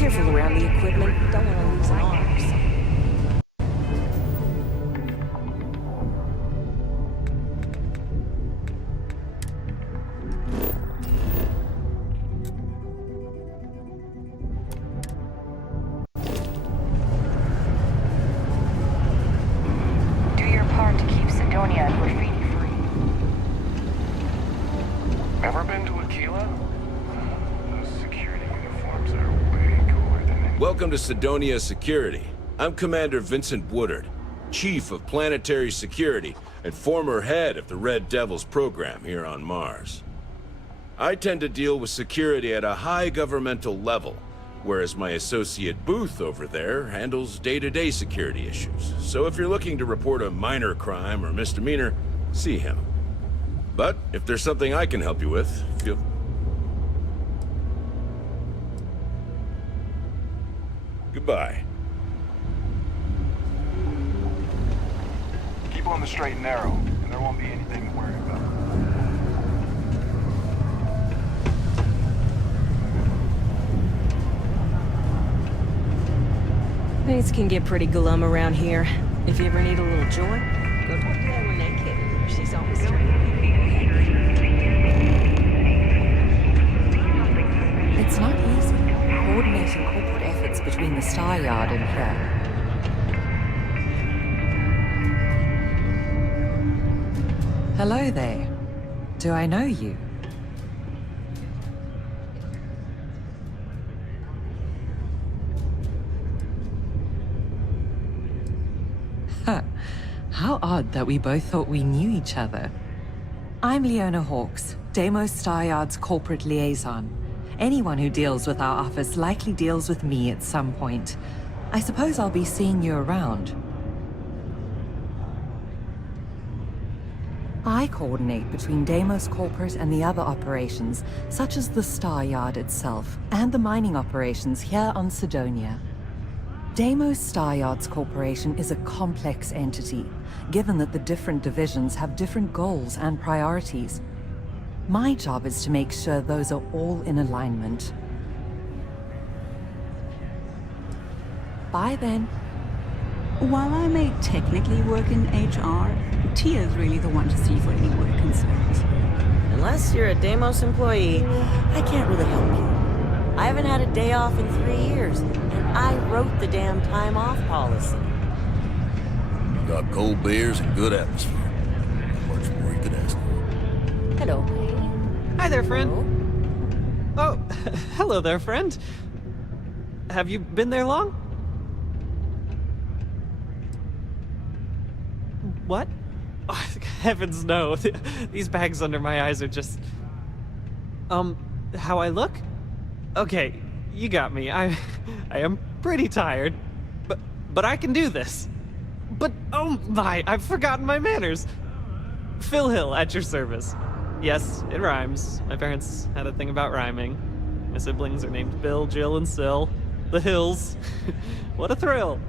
Careful around the equipment. Don't want to lose arms. Do your part to keep Sidonia graffiti-free. Ever been to Aquila? Those security uniforms are way cooler than... Welcome to Sidonia Security. I'm Commander Vincent Woodard, Chief of Planetary Security and former head of the Red Devils program here on Mars. I tend to deal with security at a high governmental level, whereas my associate Booth over there handles day-to-day security issues. So if you're looking to report a minor crime or misdemeanor, see him. But if there's something I can help you with, feel... Goodbye. Keep on the straight and narrow, and there won't be anything to worry about. Things can get pretty glum around here. If you ever need a little joy, go talk to that Renee kid. She's always turning people happy. It's not easy, coordinating corporate efforts between the Star Yard and here. Hello there. Do I know you? Huh. How odd that we both thought we knew each other. I'm Leona Hawks, Deimos Star Yard's corporate liaison. Anyone who deals with our office likely deals with me at some point. I suppose I'll be seeing you around. I coordinate between Deimos Corporate and the other operations, such as the Star Yard itself, and the mining operations here on Sidonia. Deimos Star Yards Corporation is a complex entity, given that the different divisions have different goals and priorities. My job is to make sure those are all in alignment. Bye then. While I may technically work in HR, Tia's really the one to see for any work concerns. Unless you're a Deimos employee, I can't really help you. I haven't had a day off in 3 years, and I wrote the damn time off policy. Got cold beers and good atmosphere. Not much more you could ask for. Hello. Hi there, friend. Oh, hello there, friend. Have you been there long? What? Oh, heavens no. These bags under my eyes are just... how I look? Okay, you got me. I am pretty tired, but I can do this. But, oh my, I've forgotten my manners. Phil Hill, at your service. Yes, it rhymes. My parents had a thing about rhyming. My siblings are named Bill, Jill, and Sil. The Hills. What a thrill.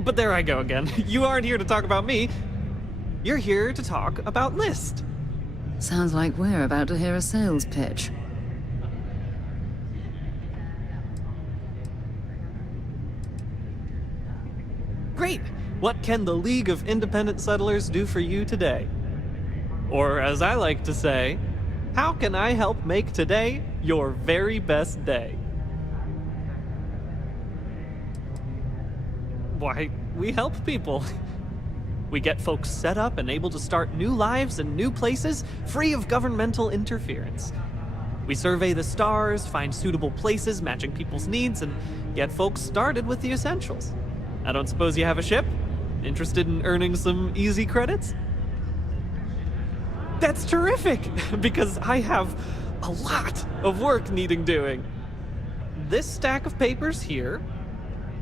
But there I go again. You aren't here to talk about me. You're here to talk about List. Sounds like we're about to hear a sales pitch. Great! What can the League of Independent Settlers do for you today? Or as I like to say, how can I help make today your very best day? Why, we help people. We get folks set up and able to start new lives in new places, free of governmental interference. We survey the stars, find suitable places matching people's needs, and get folks started with the essentials. I don't suppose you have a ship? Interested in earning some easy credits? That's terrific, because I have a lot of work needing doing. This stack of papers here,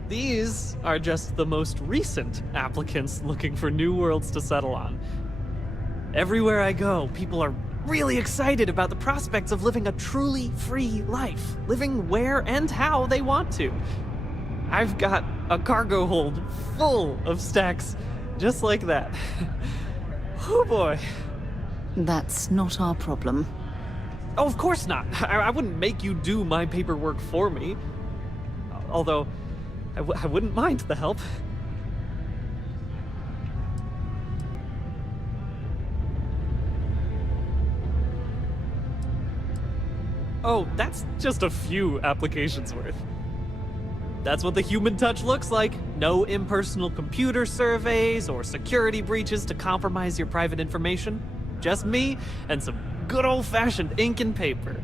these are just the most recent applicants looking for new worlds to settle on. Everywhere I go, people are really excited about the prospects of living a truly free life, living where and how they want to. I've got a cargo hold full of stacks just like that. Oh boy. That's not our problem. Oh, of course not. I wouldn't make you do my paperwork for me. although I wouldn't mind the help. Oh, that's just a few applications worth. That's what the human touch looks like. No impersonal computer surveys or security breaches to compromise your private information. Just me and some good old-fashioned ink and paper.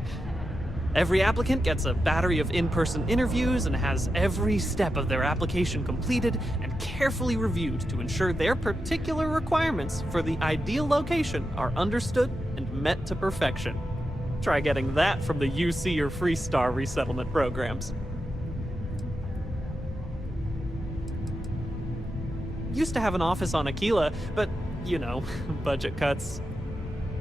Every applicant gets a battery of in-person interviews and has every step of their application completed and carefully reviewed to ensure their particular requirements for the ideal location are understood and met to perfection. Try getting that from the UC or Freestar resettlement programs. Used to have an office on Aquila, but, you know, budget cuts.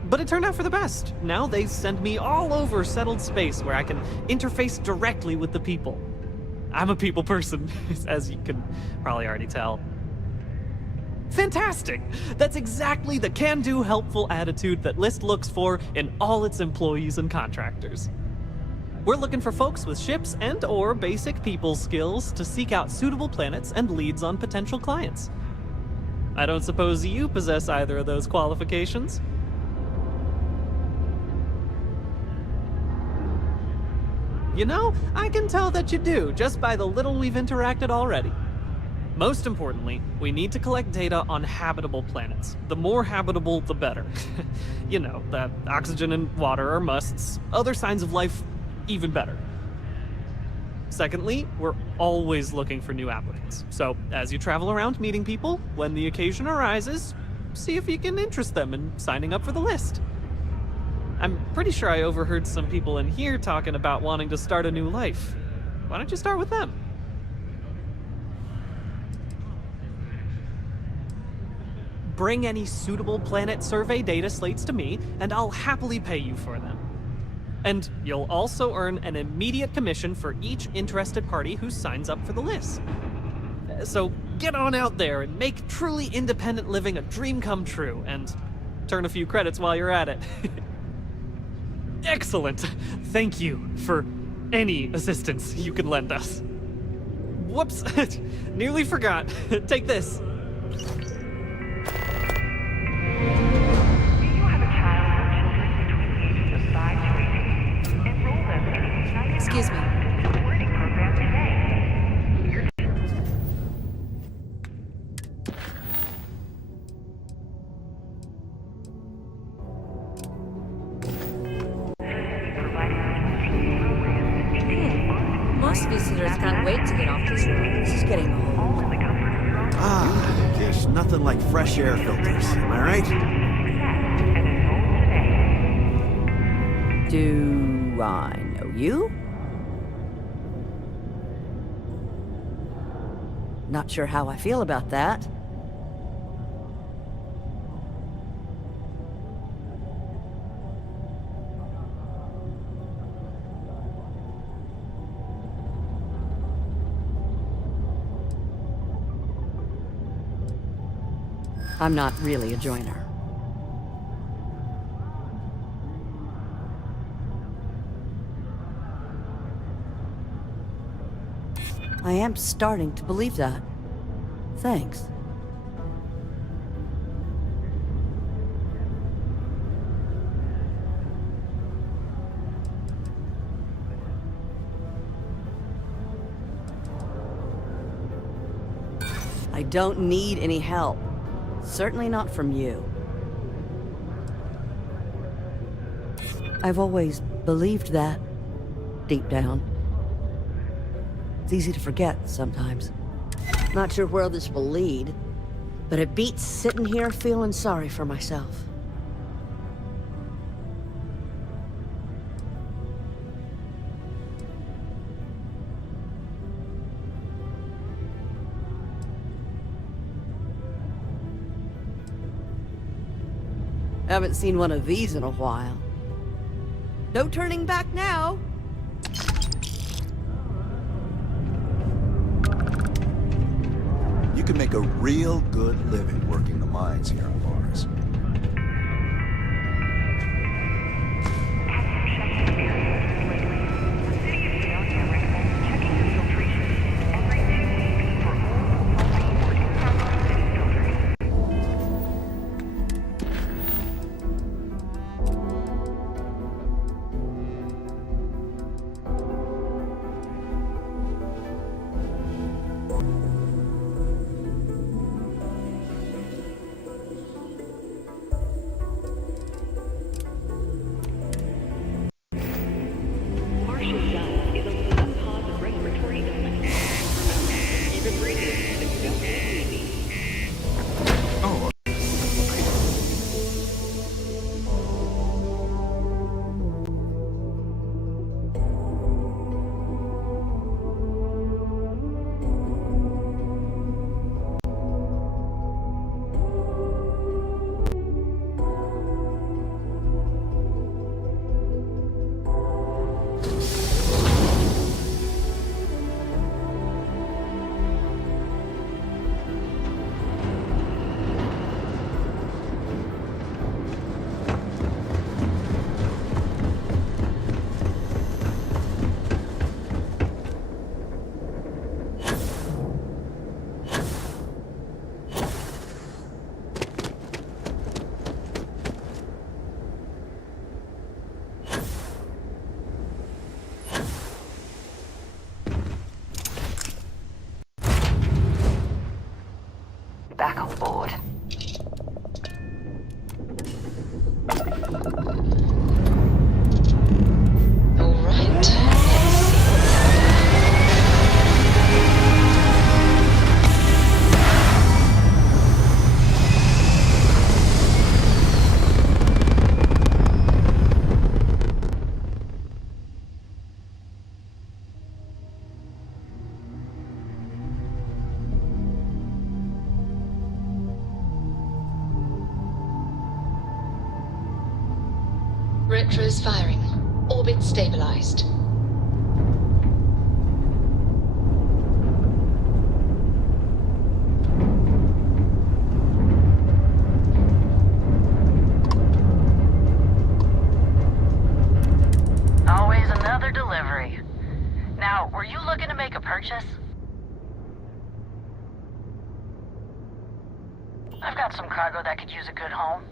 But it turned out for the best. Now they send me all over settled space where I can interface directly with the people. I'm a people person, as you can probably already tell. Fantastic! That's exactly the can-do, helpful attitude that List looks for in all its employees and contractors. We're looking for folks with ships and/or basic people skills to seek out suitable planets and leads on potential clients. I don't suppose you possess either of those qualifications? You know, I can tell that you do, just by the little we've interacted already. Most importantly, we need to collect data on habitable planets. The more habitable, the better. You know, that oxygen and water are musts. Other signs of life, even better. Secondly, we're always looking for new applicants. So, as you travel around meeting people, when the occasion arises, see if you can interest them in signing up for the list. I'm pretty sure I overheard some people in here talking about wanting to start a new life. Why don't you start with them? Bring any suitable planet survey data slates to me, and I'll happily pay you for them. And you'll also earn an immediate commission for each interested party who signs up for the list. So get on out there and make truly independent living a dream come true, and turn a few credits while you're at it. Excellent! Thank you for any assistance you can lend us. Whoops! Nearly forgot. Take this. Excuse me. Most visitors can't wait to get off this road. This is getting old. Ah, there's nothing like fresh air filters, am I right? Do I know you? Not sure how I feel about that. I'm not really a joiner. I am starting to believe that. Thanks. I don't need any help. Certainly not from you. I've always believed that, deep down. It's easy to forget sometimes. Not sure where this will lead, but it beats sitting here feeling sorry for myself. Haven't seen one of these in a while. No turning back now. You can make a real good living working the mines here on Mars. The city of Sedonia recommends checking the filtration back on board. All right, let's see what's out there. Retros firing. Orbit stabilized. Always another delivery. Now, were you looking to make a purchase? I've got some cargo that could use a good home.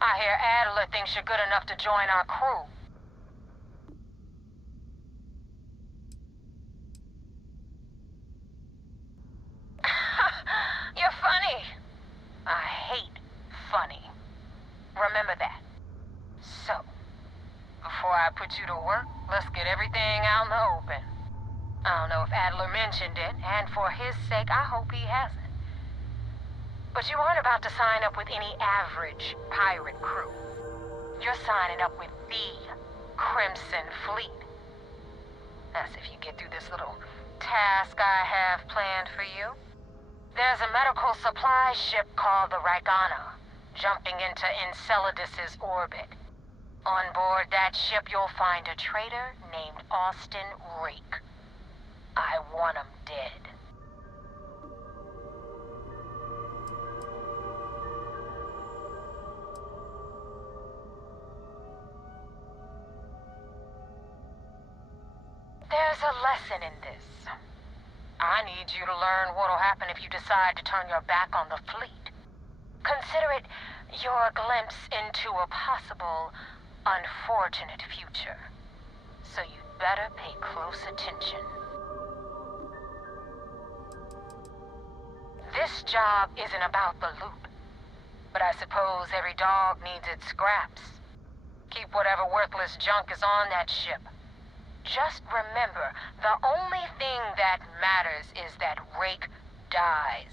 I hear Adler thinks you're good enough to join our crew. You're funny. I hate funny. Remember that. So, before I put you to work, let's get everything out in the open. I don't know if Adler mentioned it, and for his sake, I hope he hasn't. But you aren't about to sign up with any average pirate crew. You're signing up with the Crimson Fleet. That's if you get through this little task I have planned for you. There's a medical supply ship called the Ragana, jumping into Enceladus's orbit. On board that ship, you'll find a traitor named Austin Rake. I want him dead. There's a lesson in this. I need you to learn what'll happen if you decide to turn your back on the fleet. Consider it your glimpse into a possible, unfortunate future. So you'd better pay close attention. This job isn't about the loot, but I suppose every dog needs its scraps. Keep whatever worthless junk is on that ship. Just remember, the only thing that matters is that Rake dies.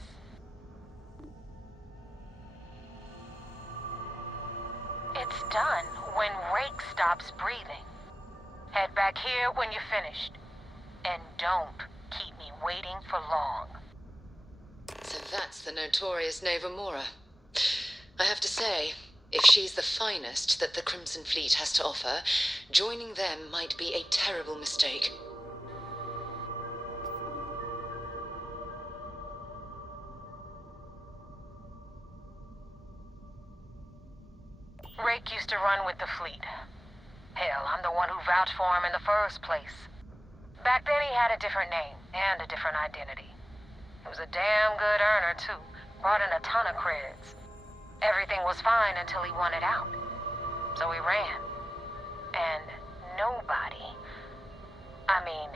It's done when Rake stops breathing. Head back here when you're finished. And don't keep me waiting for long. So that's the notorious Nova Mora. I have to say, if she's the finest that the Crimson Fleet has to offer, joining them might be a terrible mistake. Rake used to run with the fleet. Hell, I'm the one who vouched for him in the first place. Back then he had a different name and a different identity. He was a damn good earner, too. Brought in a ton of creds. Everything was fine until he wanted out. So he ran. And nobody, I mean,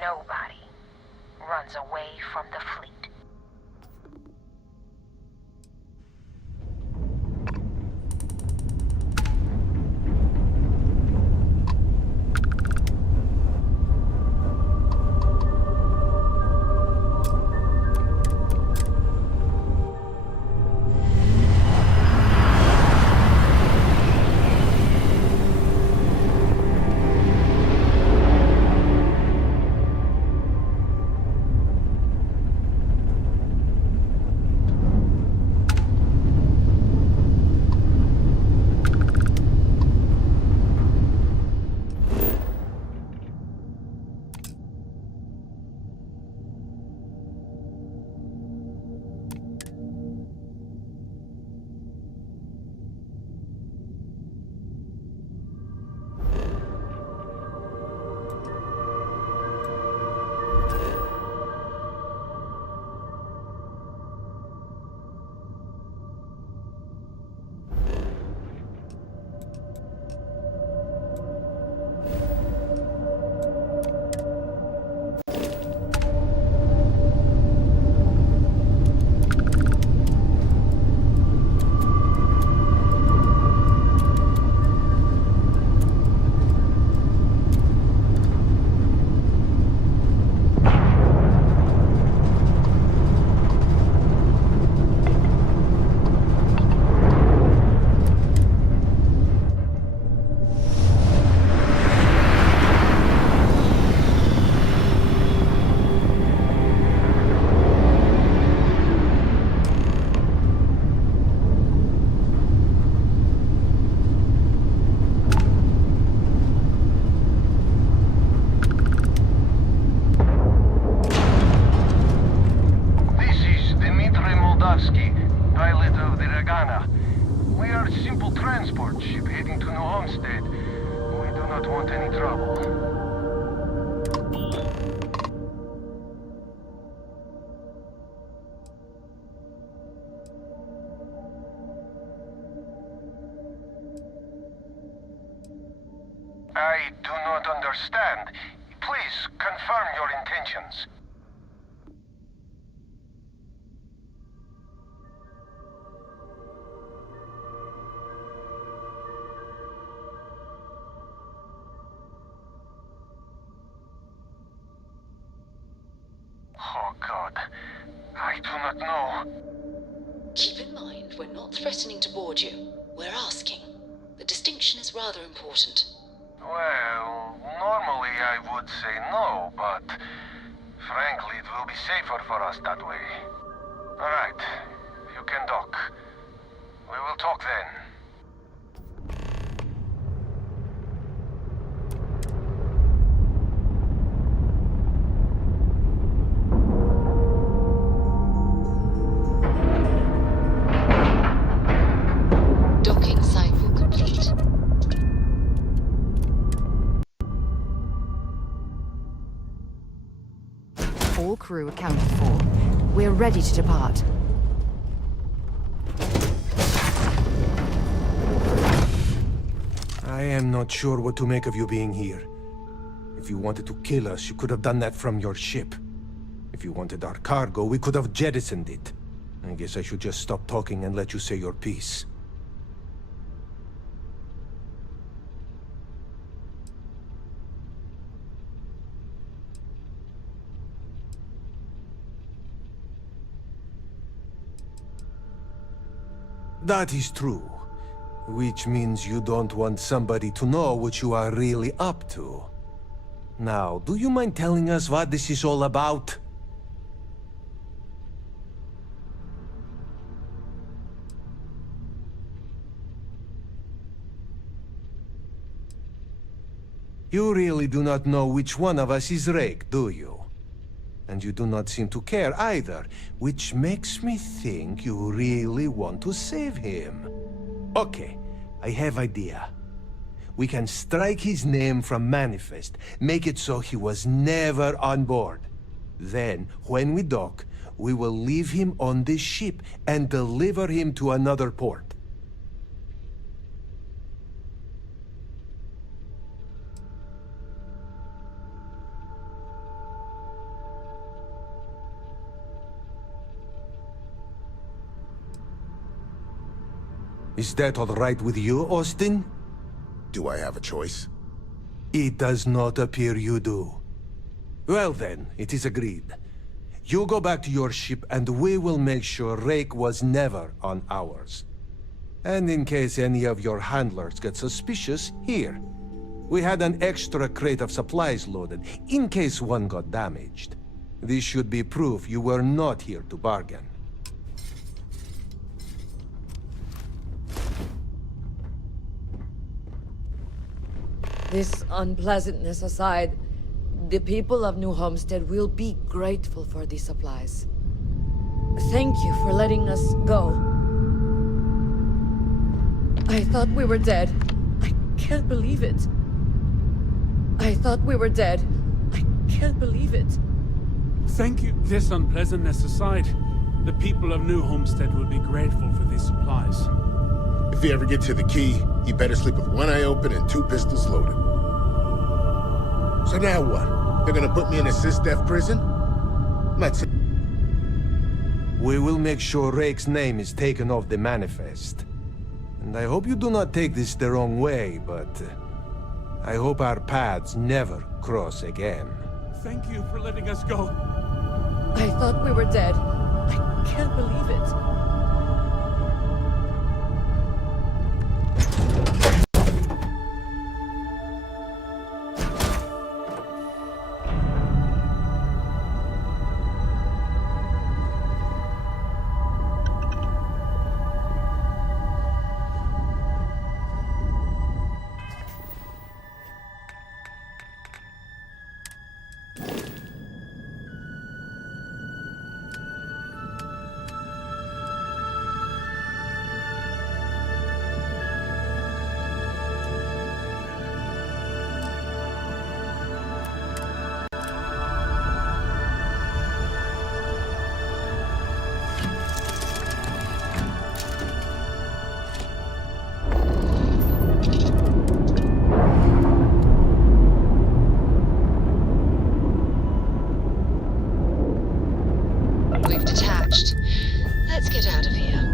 nobody, runs away from the fleet. Pilot of the Regana. We are a simple transport ship heading to New Homestead. We do not want any trouble. I do not understand. Please confirm your intentions. Oh God, I do not know. Keep in mind, we're not threatening to board you. We're asking. The distinction is rather important. Well, normally I would say no, but frankly it will be safer for us that way. Alright, you can dock. We will talk then. Docking cycle complete. All crew accounted for. We're ready to depart. I am not sure what to make of you being here. If you wanted to kill us, you could have done that from your ship. If you wanted our cargo, we could have jettisoned it. I guess I should just stop talking and let you say your piece. That is true. Which means you don't want somebody to know what you are really up to. Now, do you mind telling us what this is all about? You really do not know which one of us is Rake, do you? And you do not seem to care either, which makes me think you really want to save him. Okay, I have idea. We can strike his name from Manifest, make it so he was never on board. Then, when we dock, we will leave him on this ship and deliver him to another port. Is that all right with you, Austin? Do I have a choice? It does not appear you do. Well then, it is agreed. You go back to your ship and we will make sure Rake was never on ours. And in case any of your handlers get suspicious, here. We had an extra crate of supplies loaded, in case one got damaged. This should be proof you were not here to bargain. This unpleasantness aside, the people of New Homestead will be grateful for these supplies. Thank you for letting us go. I thought we were dead. I can't believe it. I thought we were dead. I can't believe it. Thank you. This unpleasantness aside, the people of New Homestead will be grateful for these supplies. If you ever get to the key, you better sleep with one eye open and 2 pistols loaded. So now what? They're gonna put me in a sys-def prison? Let's see. We will make sure Rake's name is taken off the manifest. And I hope you do not take this the wrong way, but I hope our paths never cross again. Thank you for letting us go. I thought we were dead. I can't believe it. We've detached. Let's get out of here.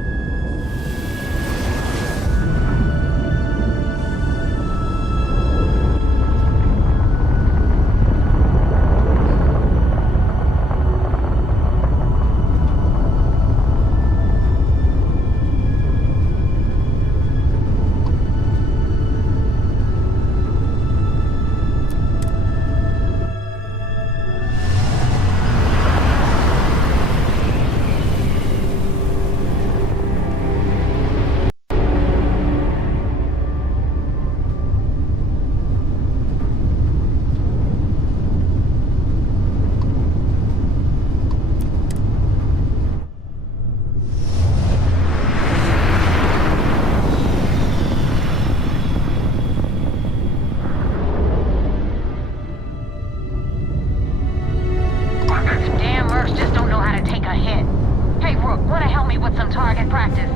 Damn mercs just don't know how to take a hit. Hey, Rook, wanna help me with some target practice?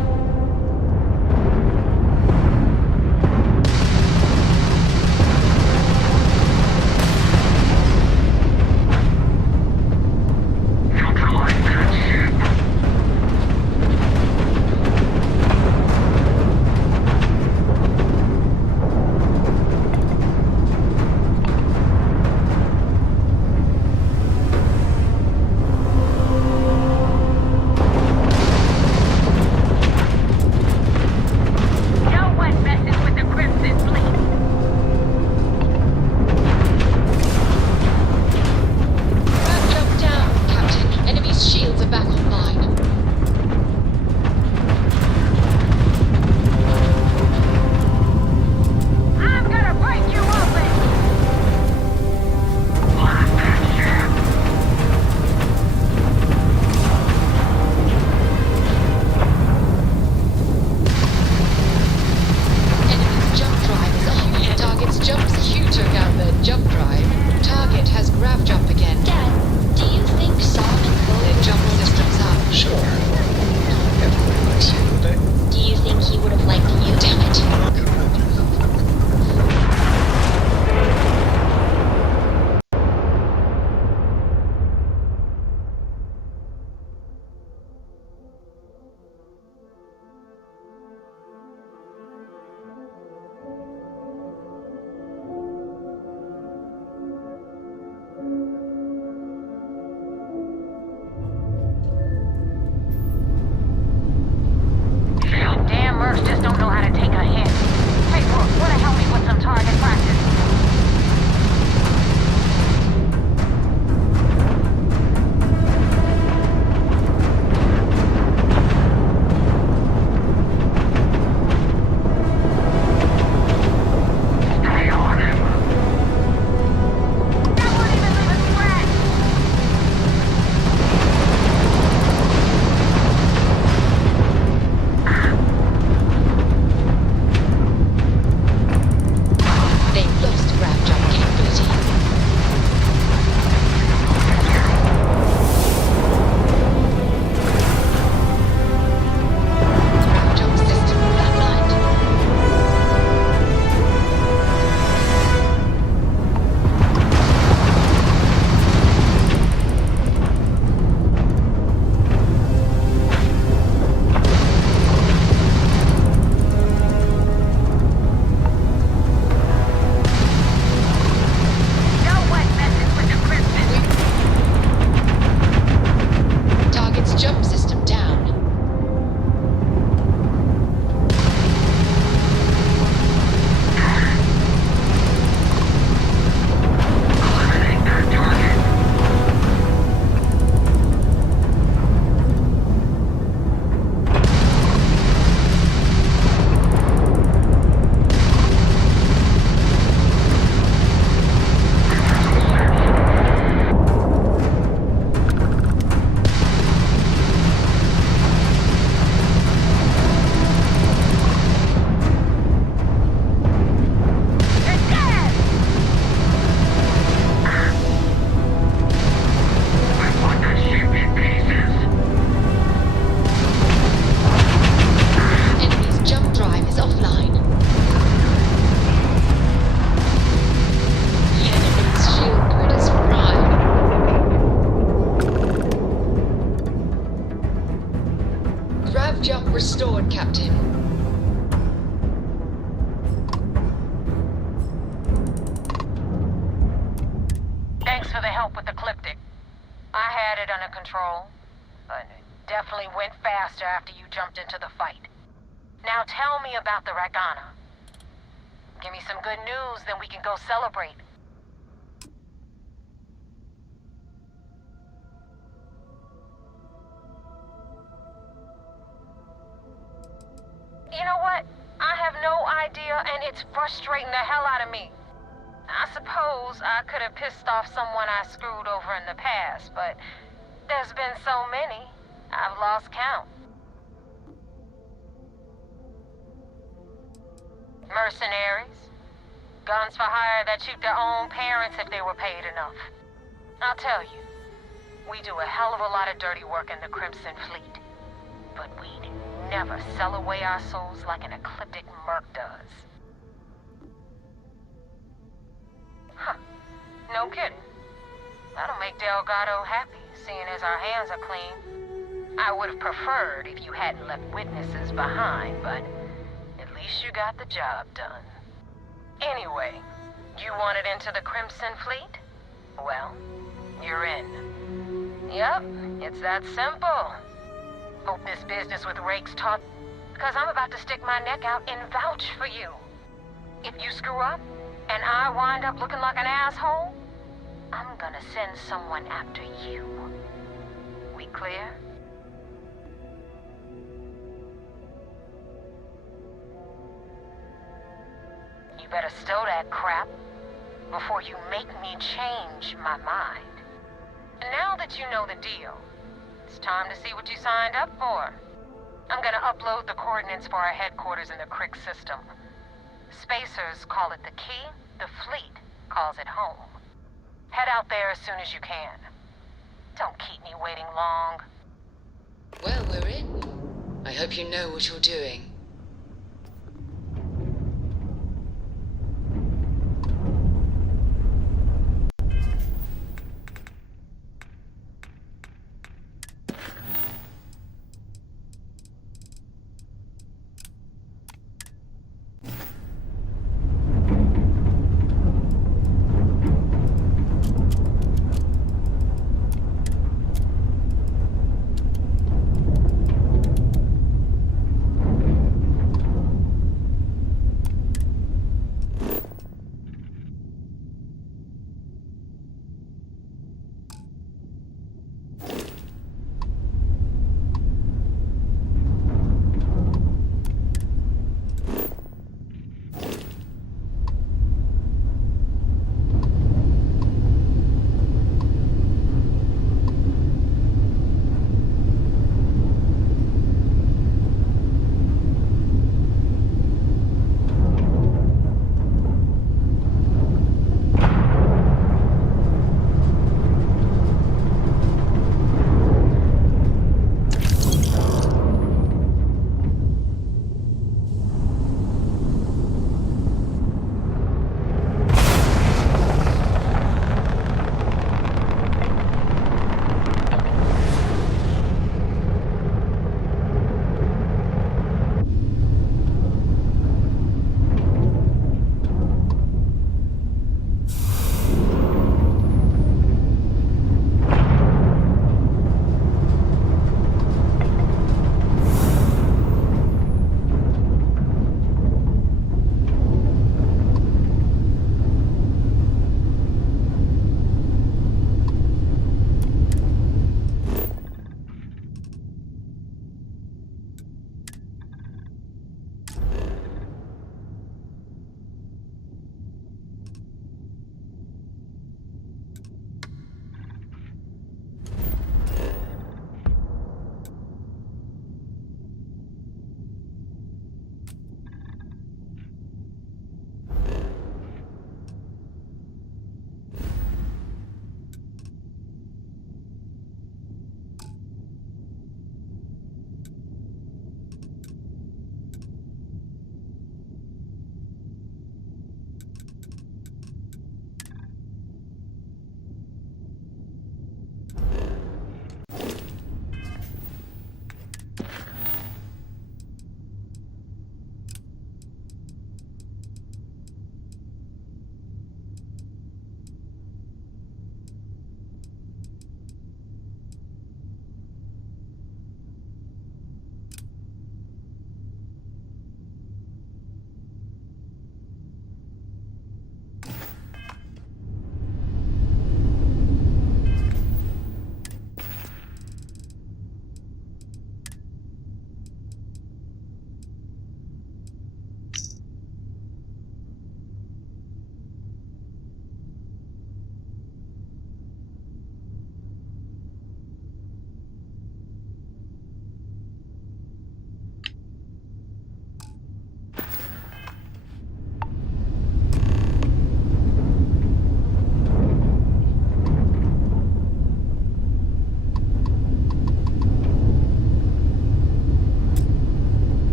restored, Captain. Thanks for the help with the Cliptic. I had it under control, but it definitely went faster after you jumped into the fight. Now tell me about the Ragana. Give me some good news, then we can go celebrate. You know what? I have no idea, and it's frustrating the hell out of me. I suppose I could have pissed off someone I screwed over in the past, but there's been so many, I've lost count. Mercenaries. Guns for hire that shoot their own parents if they were paid enough. I'll tell you, we do a hell of a lot of dirty work in the Crimson Fleet, but we'd never sell away our souls like an ecliptic merc does. Huh. No kidding. That'll make Delgado happy, seeing as our hands are clean. I would have preferred if you hadn't left witnesses behind, but at least you got the job done. Anyway, you wanted into the Crimson Fleet? Well, you're in. Yep, it's that simple. Hope this business with Rake's taught, because I'm about to stick my neck out and vouch for you. If you screw up, and I wind up looking like an asshole, I'm gonna send someone after you. We clear? You better stow that crap before you make me change my mind. And now that you know the deal, it's time to see what you signed up for. I'm gonna upload the coordinates for our headquarters in the Crick system. Spacers call it the key, the fleet calls it home. Head out there as soon as you can. Don't keep me waiting long. Well, we're in. I hope you know what you're doing.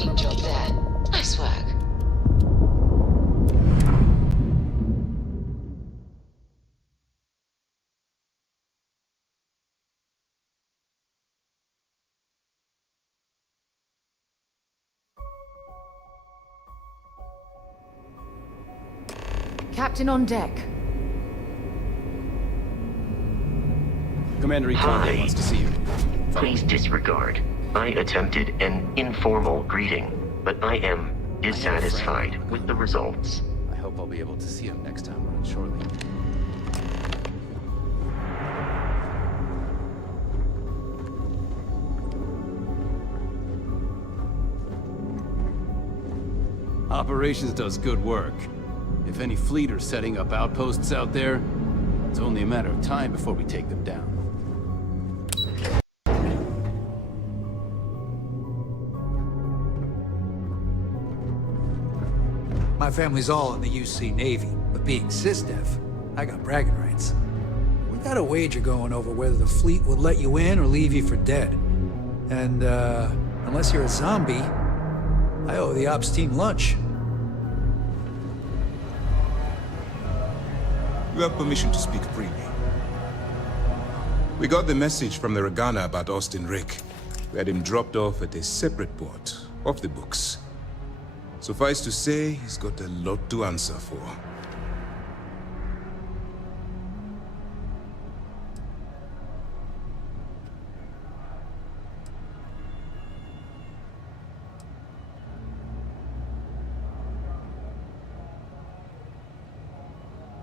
docking job there. Nice work. Captain on deck. Commander Economy wants to see you. Please disregard. I attempted an informal greeting, but I am dissatisfied with the results. I hope I'll be able to see him next time around shortly. Operations does good work. If any fleet are setting up outposts out there, it's only a matter of time before we take them down. My family's all in the UC Navy, but being SysDef, I got bragging rights. We got a wager going over whether the fleet would let you in or leave you for dead. And, unless you're a zombie, I owe the ops team lunch. You have permission to speak freely. We got the message from the Regana about Austin Rick. We had him dropped off at a separate port, off the books. Suffice to say, he's got a lot to answer for.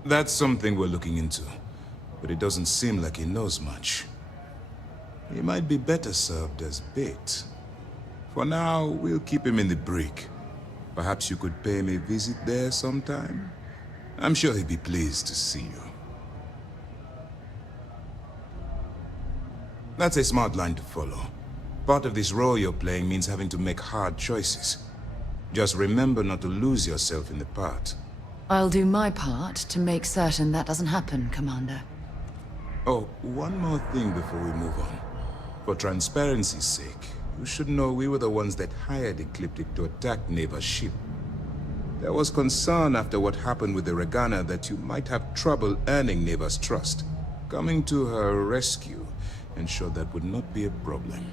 That's something we're looking into, but it doesn't seem like he knows much. He might be better served as bait. For now, we'll keep him in the brig. Perhaps you could pay him a visit there sometime? I'm sure he'd be pleased to see you. That's a smart line to follow. Part of this role you're playing means having to make hard choices. Just remember not to lose yourself in the part. I'll do my part to make certain that doesn't happen, Commander. Oh, one more thing before we move on. For transparency's sake, you should know we were the ones that hired Ecliptic to attack Neva's ship. There was concern after what happened with the Regana that you might have trouble earning Neva's trust. Coming to her rescue ensured that would not be a problem.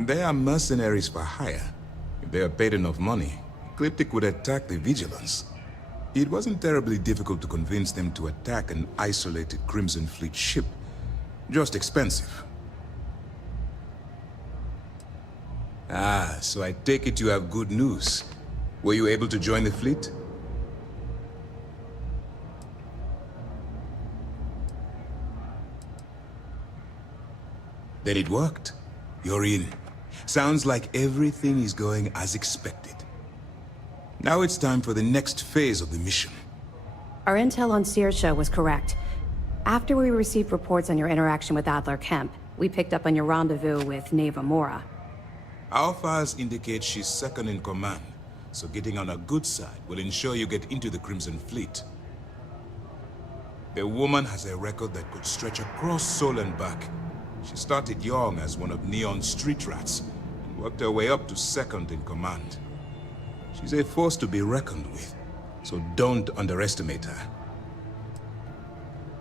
They are mercenaries for hire. If they are paid enough money, Ecliptic would attack the Vigilance. It wasn't terribly difficult to convince them to attack an isolated Crimson Fleet ship. Just expensive. Ah, so I take it you have good news. Were you able to join the fleet? Then it worked. You're in. Sounds like everything is going as expected. Now it's time for the next phase of the mission. Our intel on Saoirse was correct. After we received reports on your interaction with Adler Kemp, we picked up on your rendezvous with Neva Mora. Our files indicate she's second in command, so getting on her good side will ensure you get into the Crimson Fleet. The woman has a record that could stretch across Sol and back. She started young as one of Neon's street rats, and worked her way up to second in command. She's a force to be reckoned with, so don't underestimate her.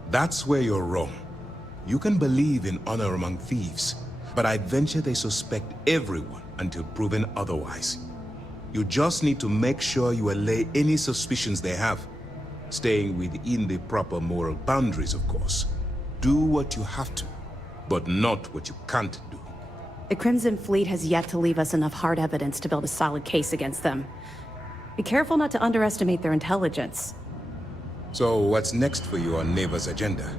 That's where you're wrong. You can believe in honor among thieves, but I'd venture they suspect everyone until proven otherwise. You just need to make sure you allay any suspicions they have, staying within the proper moral boundaries, of course. Do what you have to, but not what you can't do. The Crimson Fleet has yet to leave us enough hard evidence to build a solid case against them. Be careful not to underestimate their intelligence. So what's next for you on Neva's agenda?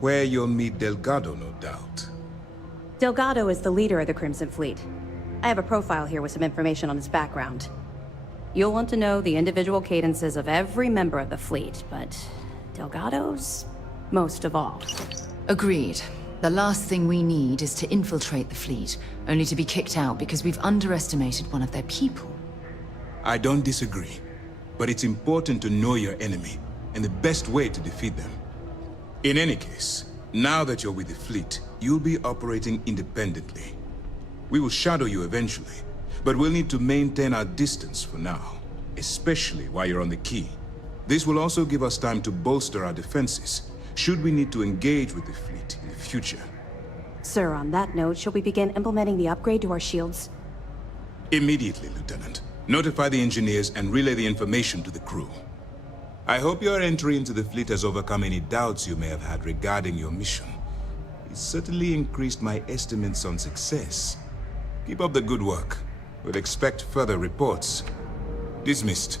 Where you'll meet Delgado, no doubt. Delgado is the leader of the Crimson Fleet. I have a profile here with some information on his background. You'll want to know the individual cadences of every member of the fleet, but Delgado's most of all. Agreed. The last thing we need is to infiltrate the fleet, only to be kicked out because we've underestimated one of their people. I don't disagree, but it's important to know your enemy, and the best way to defeat them. In any case, now that you're with the fleet, you'll be operating independently. We will shadow you eventually, but we'll need to maintain our distance for now, especially while you're on the key. This will also give us time to bolster our defenses, should we need to engage with the fleet in the future. Sir, on that note, shall we begin implementing the upgrade to our shields? Immediately, Lieutenant. Notify the engineers and relay the information to the crew. I hope your entry into the fleet has overcome any doubts you may have had regarding your mission. It certainly increased my estimates on success. Keep up the good work. We'll expect further reports. Dismissed.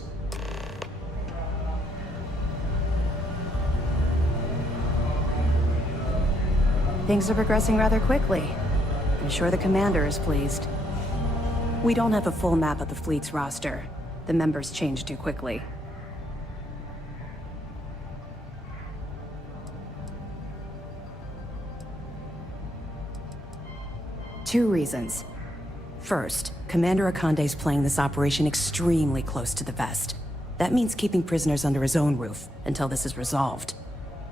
Things are progressing rather quickly. I'm sure the commander is pleased. We don't have a full map of the fleet's roster. The members change too quickly. Two reasons. First, Commander Akande's playing this operation extremely close to the vest. That means keeping prisoners under his own roof until this is resolved.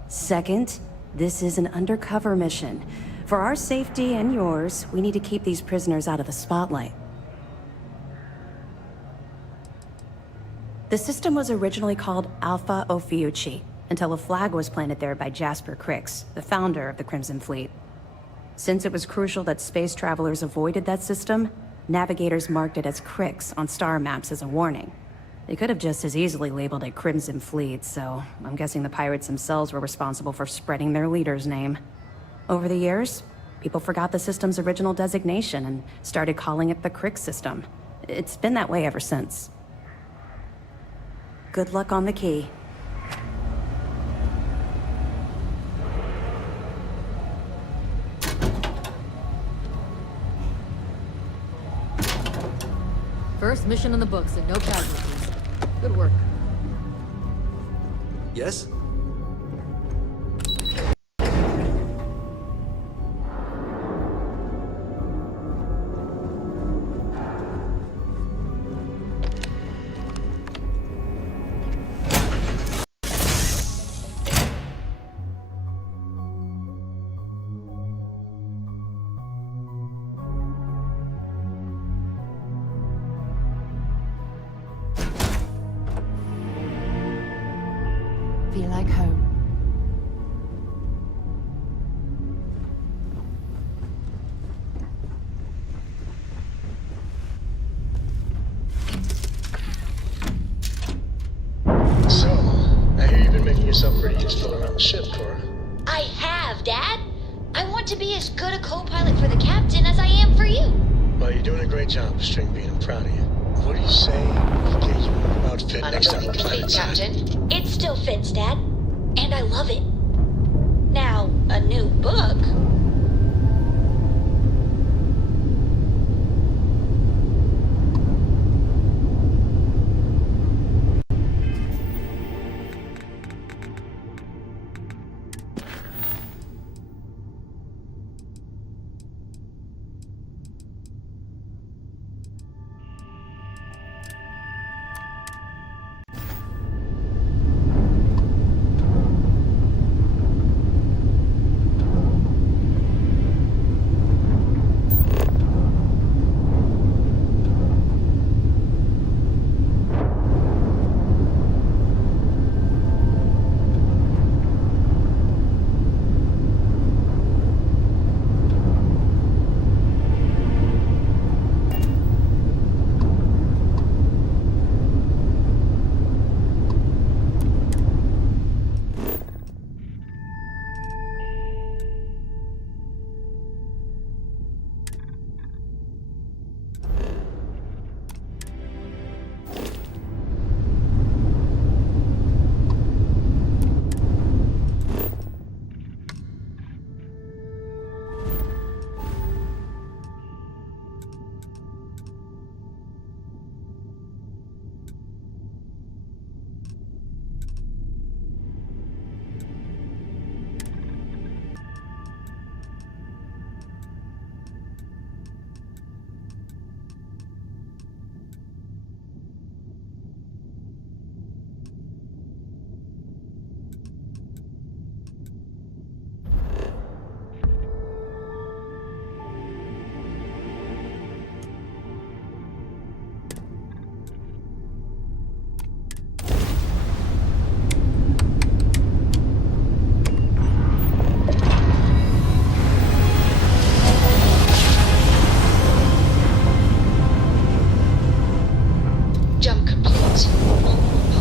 Second, this is an undercover mission. For our safety and yours, we need to keep these prisoners out of the spotlight. The system was originally called Alpha Ophiuchi, until a flag was planted there by Jasper Crix, the founder of the Crimson Fleet. Since it was crucial that space travelers avoided that system, navigators marked it as Crix on star maps as a warning. They could have just as easily labeled it Crimson Fleet, so I'm guessing the pirates themselves were responsible for spreading their leader's name. Over the years, people forgot the system's original designation and started calling it the Crix system. It's been that way ever since. Good luck on the key. First mission in the books and no casualties. Good work. Yes? Feel like home. So, I hear you've been making yourself pretty useful around the ship, Cora. I have, Dad. I want to be as good a co-pilot for the captain as I am for you. Well, you're doing a great job, String Bean. I'm proud of you. What do you say we get you a new outfit next time the planet's hot? Captain. It still fits, Dad. And I love it. Now, a new book.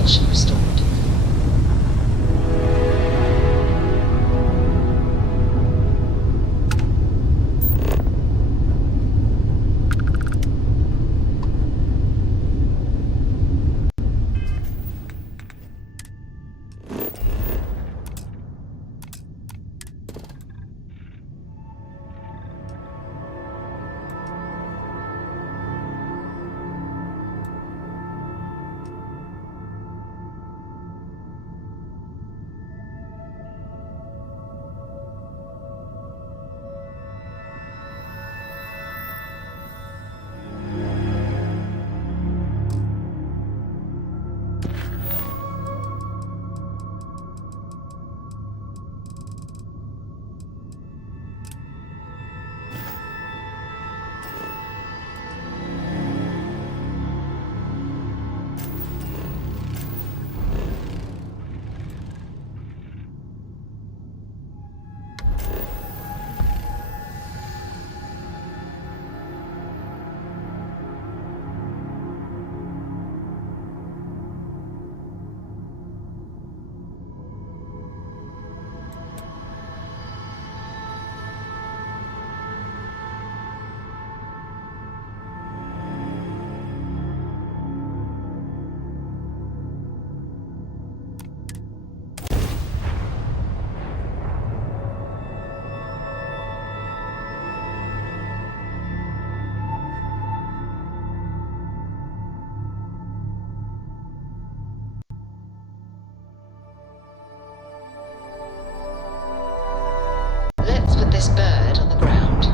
propulsion restored. Let's put this bird on the ground.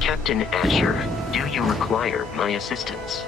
Captain Asher, do you require my assistance?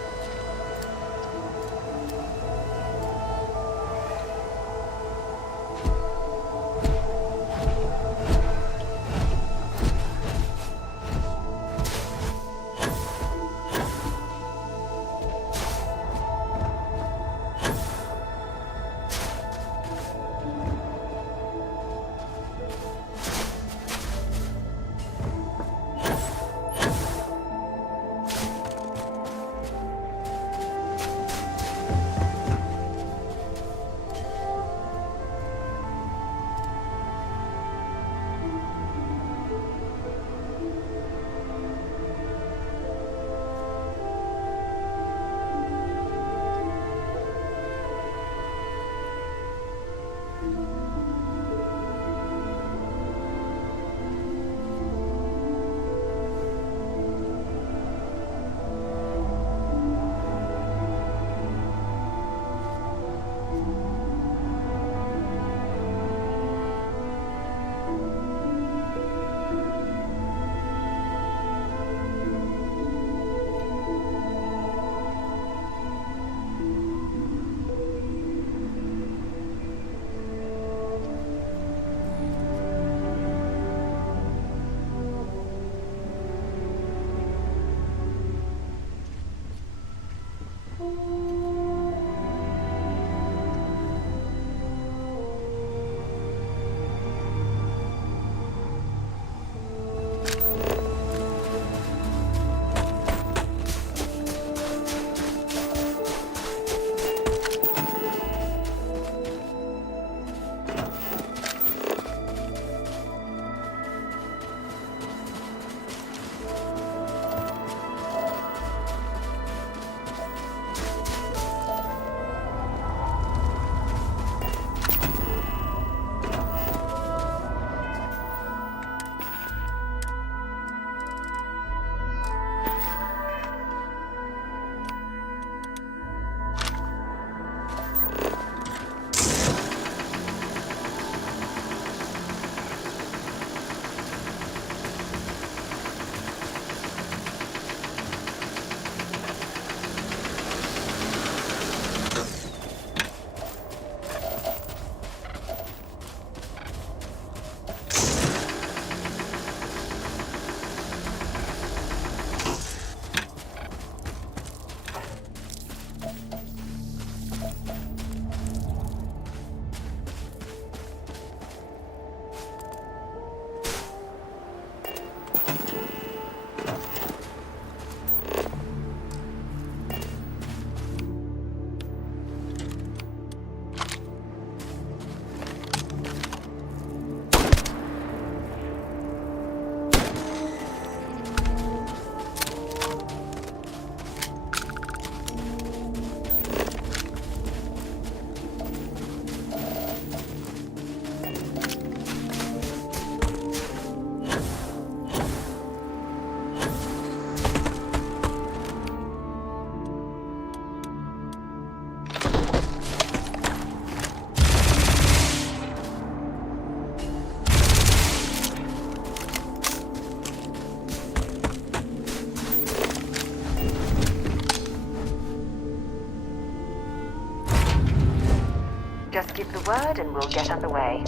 Just give the word and we'll get underway.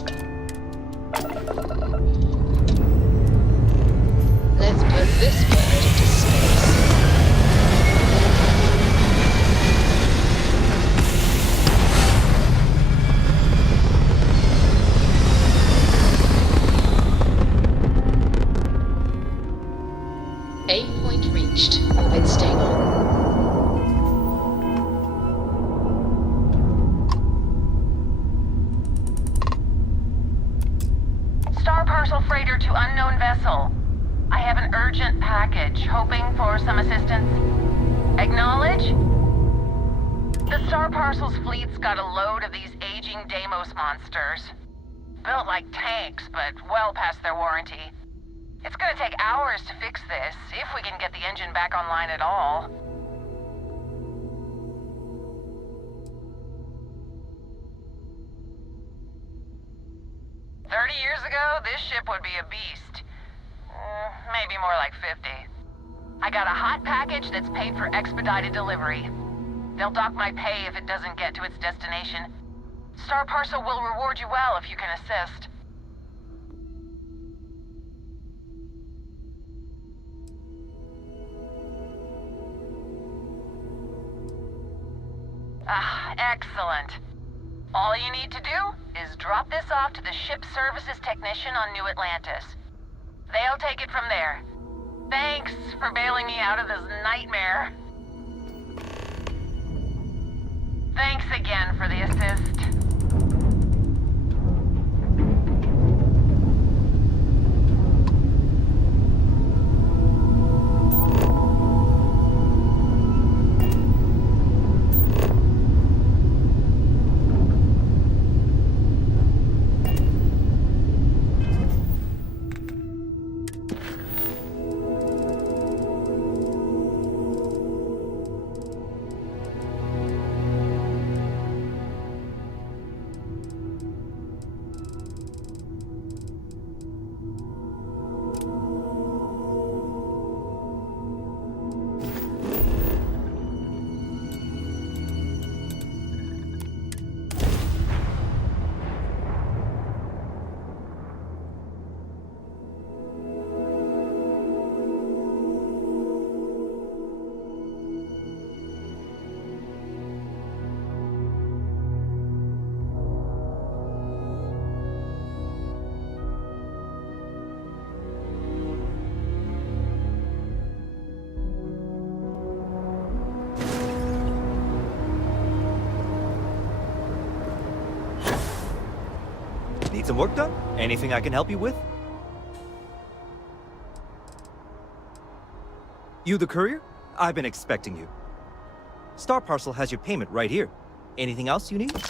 Let's put this bird into space. 8 point reached. Orbit stable. Star parcel freighter to unknown vessel. I have an urgent package, hoping for some assistance. Acknowledge? The Star Parcels fleet's got a load of these aging Deimos monsters. Built like tanks, but well past their warranty. It's gonna take hours to fix this, if we can get the engine back online at all. Years ago, this ship would be a beast. Maybe more like 50. I got a hot package that's paid for expedited delivery. They'll dock my pay if it doesn't get to its destination. Star Parcel will reward you well if you can assist. Ah, excellent. All you need to do is drop this off to the ship services technician on New Atlantis. They'll take it from there. Thanks for bailing me out of this nightmare. Thanks again for the assist. Need some work done? Anything I can help you with? You the courier? I've been expecting you. Star Parcel has your payment right here. Anything else you need?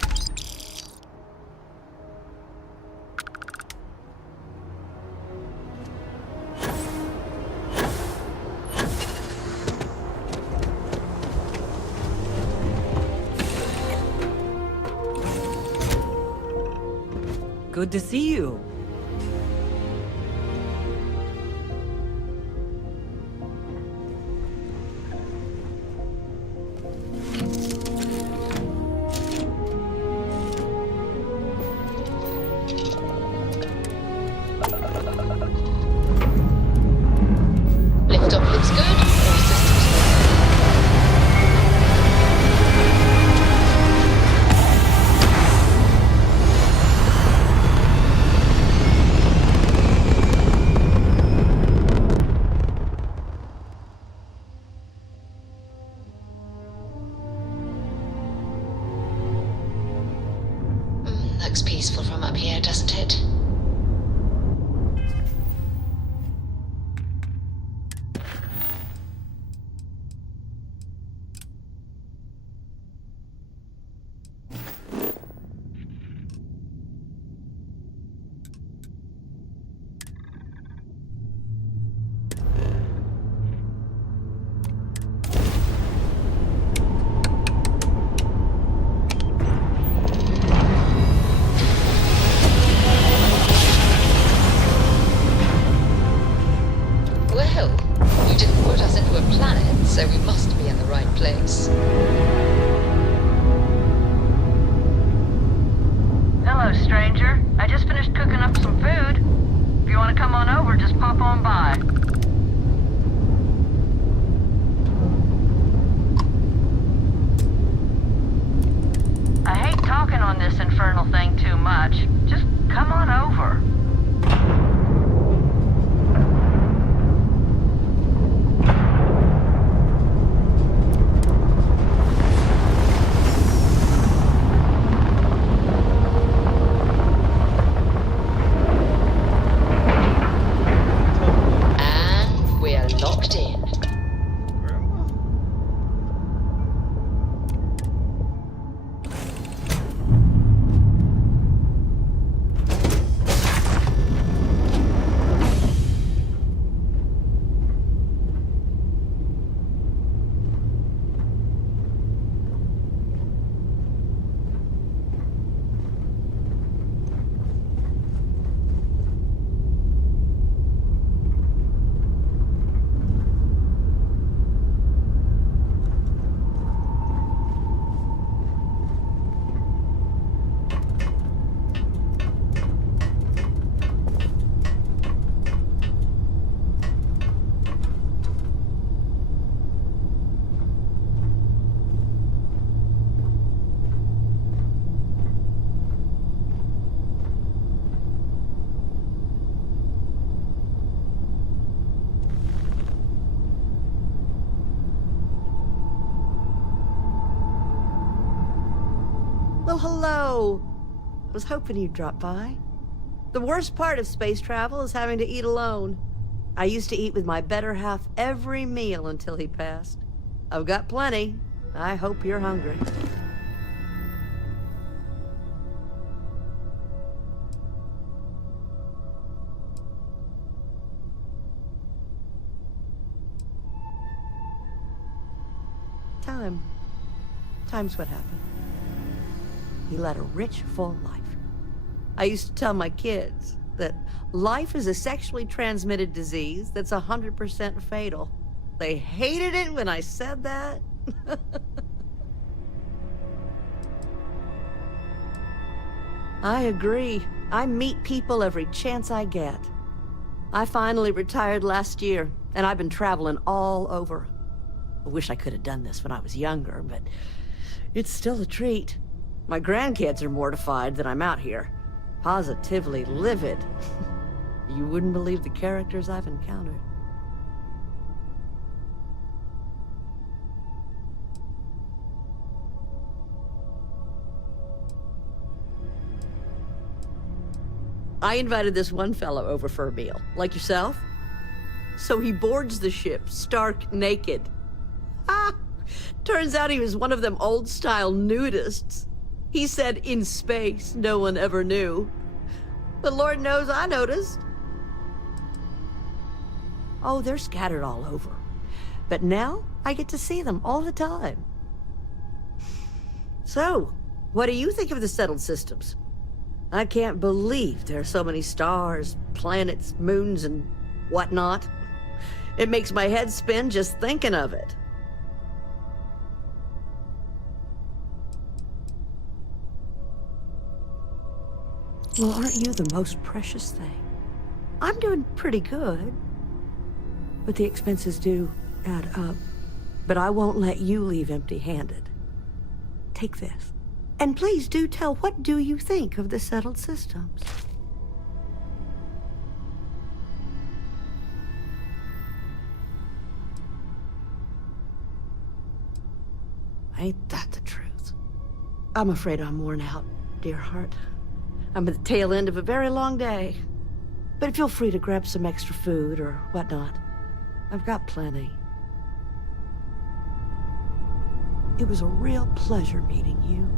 Good to see you. Liftoff looks good. All systems looks peaceful from up here, doesn't it? Well, you didn't put us into a planet, so we must be in the right place. Hello, stranger. I just finished cooking up some food. If you want to come on over, just pop on by. I hate talking on this infernal thing too much. Just come on over. And we're locked in. Well, hello. Was hoping you'd drop by. The worst part of space travel is having to eat alone. I used to eat with my better half every meal until he passed. I've got plenty. I hope you're hungry. Time's what happened. He led a rich, full life. I used to tell my kids that life is a sexually transmitted disease that's 100% fatal. They hated it when I said that. I agree. I meet people every chance I get. I finally retired last year, and I've been traveling all over. I wish I could have done this when I was younger, but it's still a treat. My grandkids are mortified that I'm out here. Positively livid. You wouldn't believe the characters I've encountered. I invited this one fellow over for a meal, like yourself. So he boards the ship, stark naked. Ah! Turns out he was one of them old-style nudists. He said in space, no one ever knew. But Lord knows I noticed. Oh, they're scattered all over. But now, I get to see them all the time. So, what do you think of the settled systems? I can't believe there are so many stars, planets, moons, and whatnot. It makes my head spin just thinking of it. Well, aren't you the most precious thing? I'm doing pretty good. But the expenses do add up. But I won't let you leave empty-handed. Take this. And please do tell, what do you think of the settled systems? Ain't that the truth? I'm afraid I'm worn out, dear heart. I'm at the tail end of a very long day. But feel free to grab some extra food or whatnot. I've got plenty. It was a real pleasure meeting you.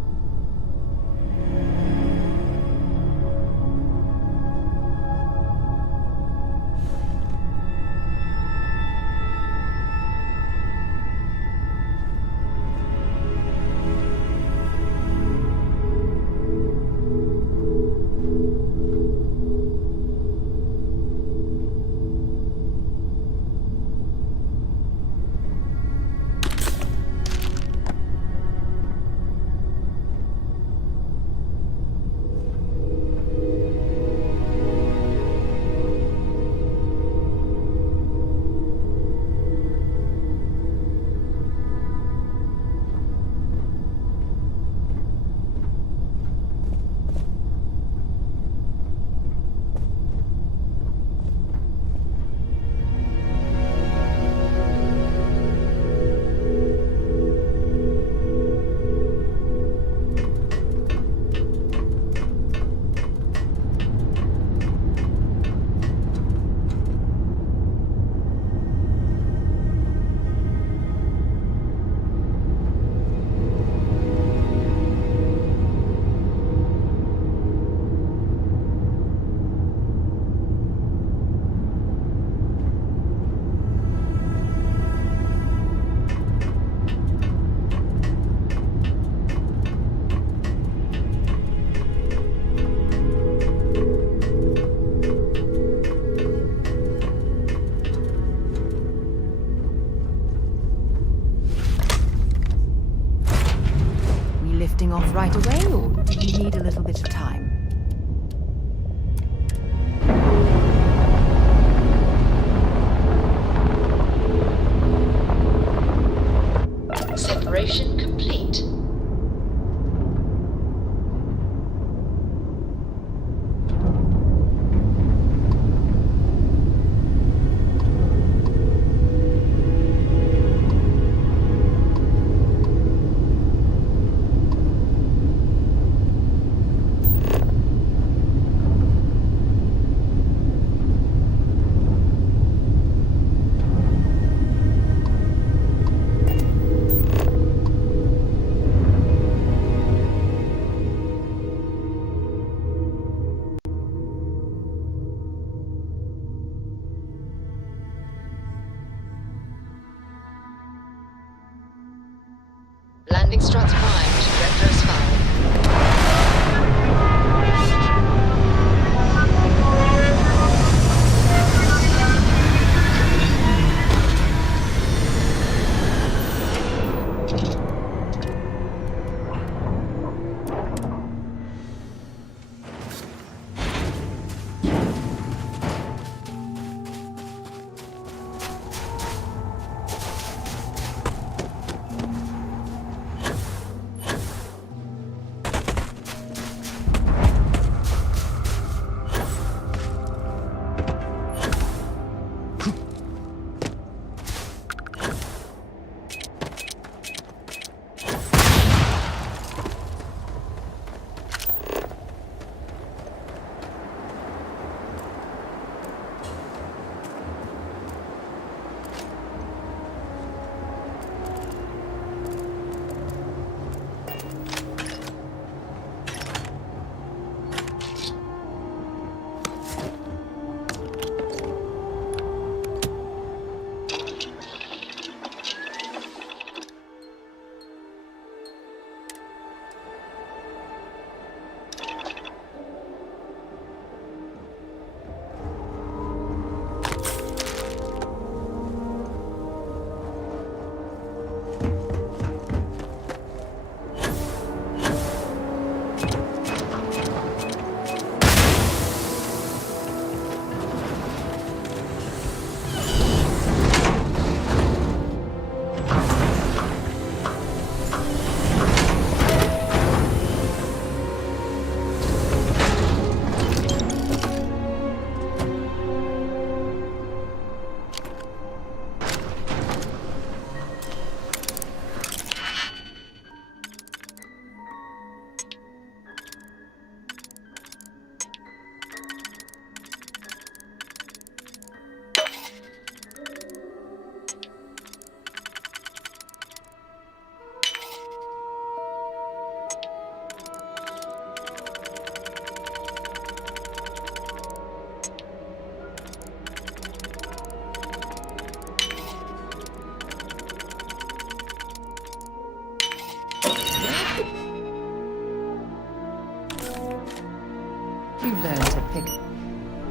Off right away, or do you need a little bit of time? Separation complete. Landing struts primed. Retros fired.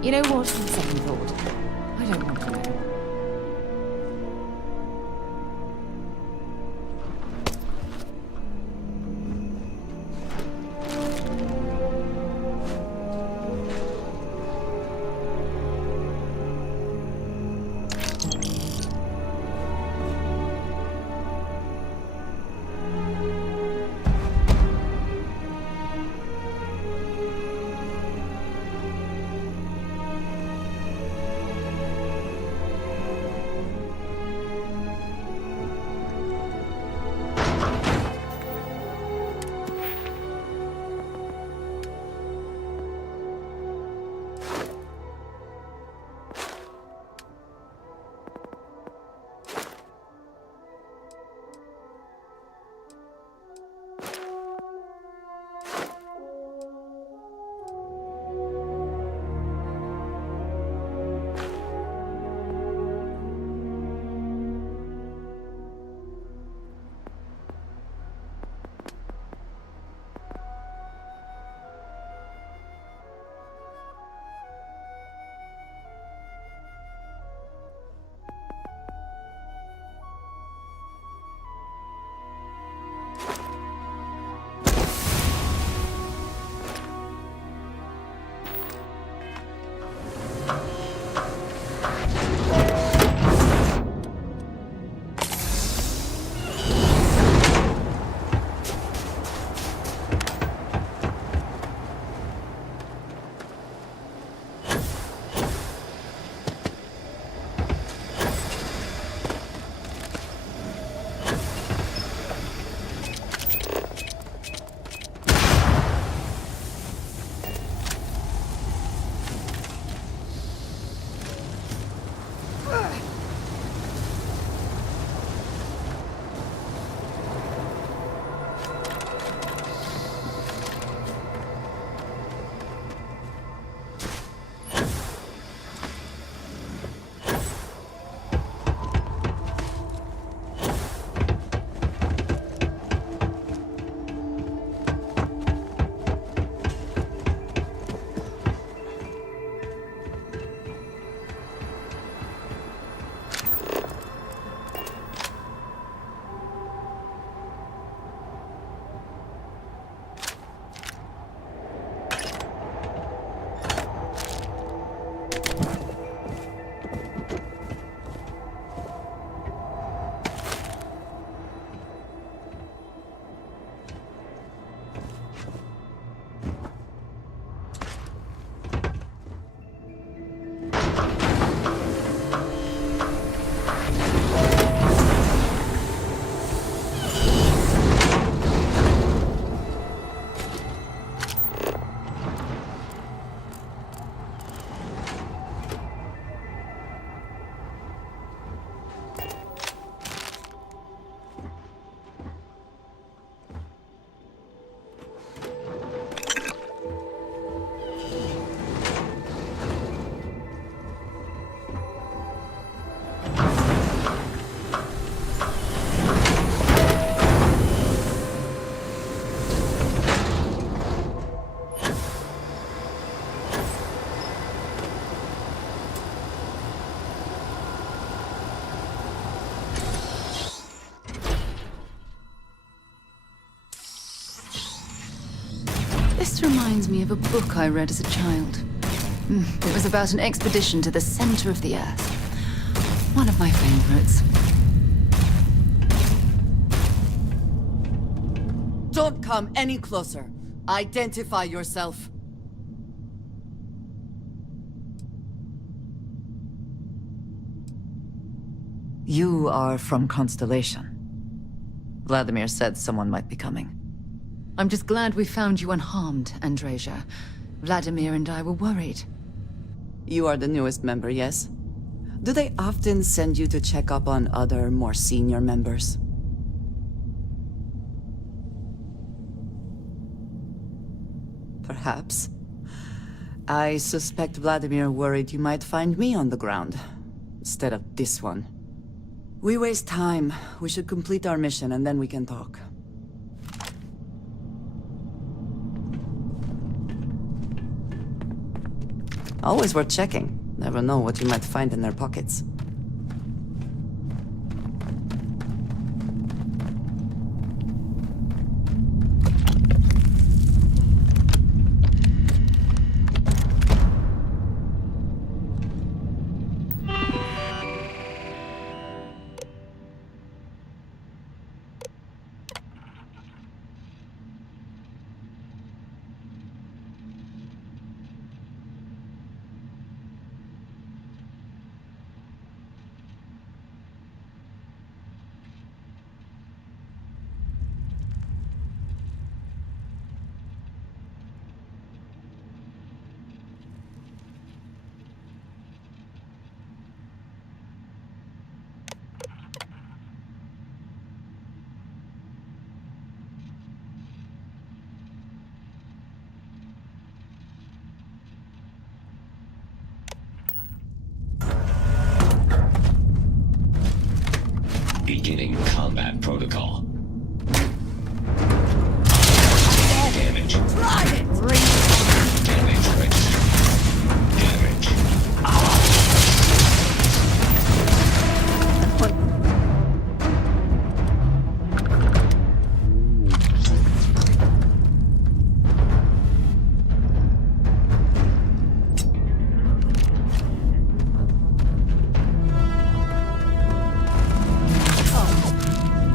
You know what? On second thought, I don't want to know. This reminds me of a book I read as a child. It was about an expedition to the center of the Earth. One of my favorites. Don't come any closer. Identify yourself. You are from Constellation. Vladimir said someone might be coming. I'm just glad we found you unharmed, Andreja. Vladimir and I were worried. You are the newest member, yes? Do they often send you to check up on other, more senior members? Perhaps. I suspect Vladimir worried you might find me on the ground, instead of this one. We waste time. We should complete our mission and then we can talk. Always worth checking. Never know what you might find in their pockets. Beginning combat protocol. Damage. Damage registered. Damage.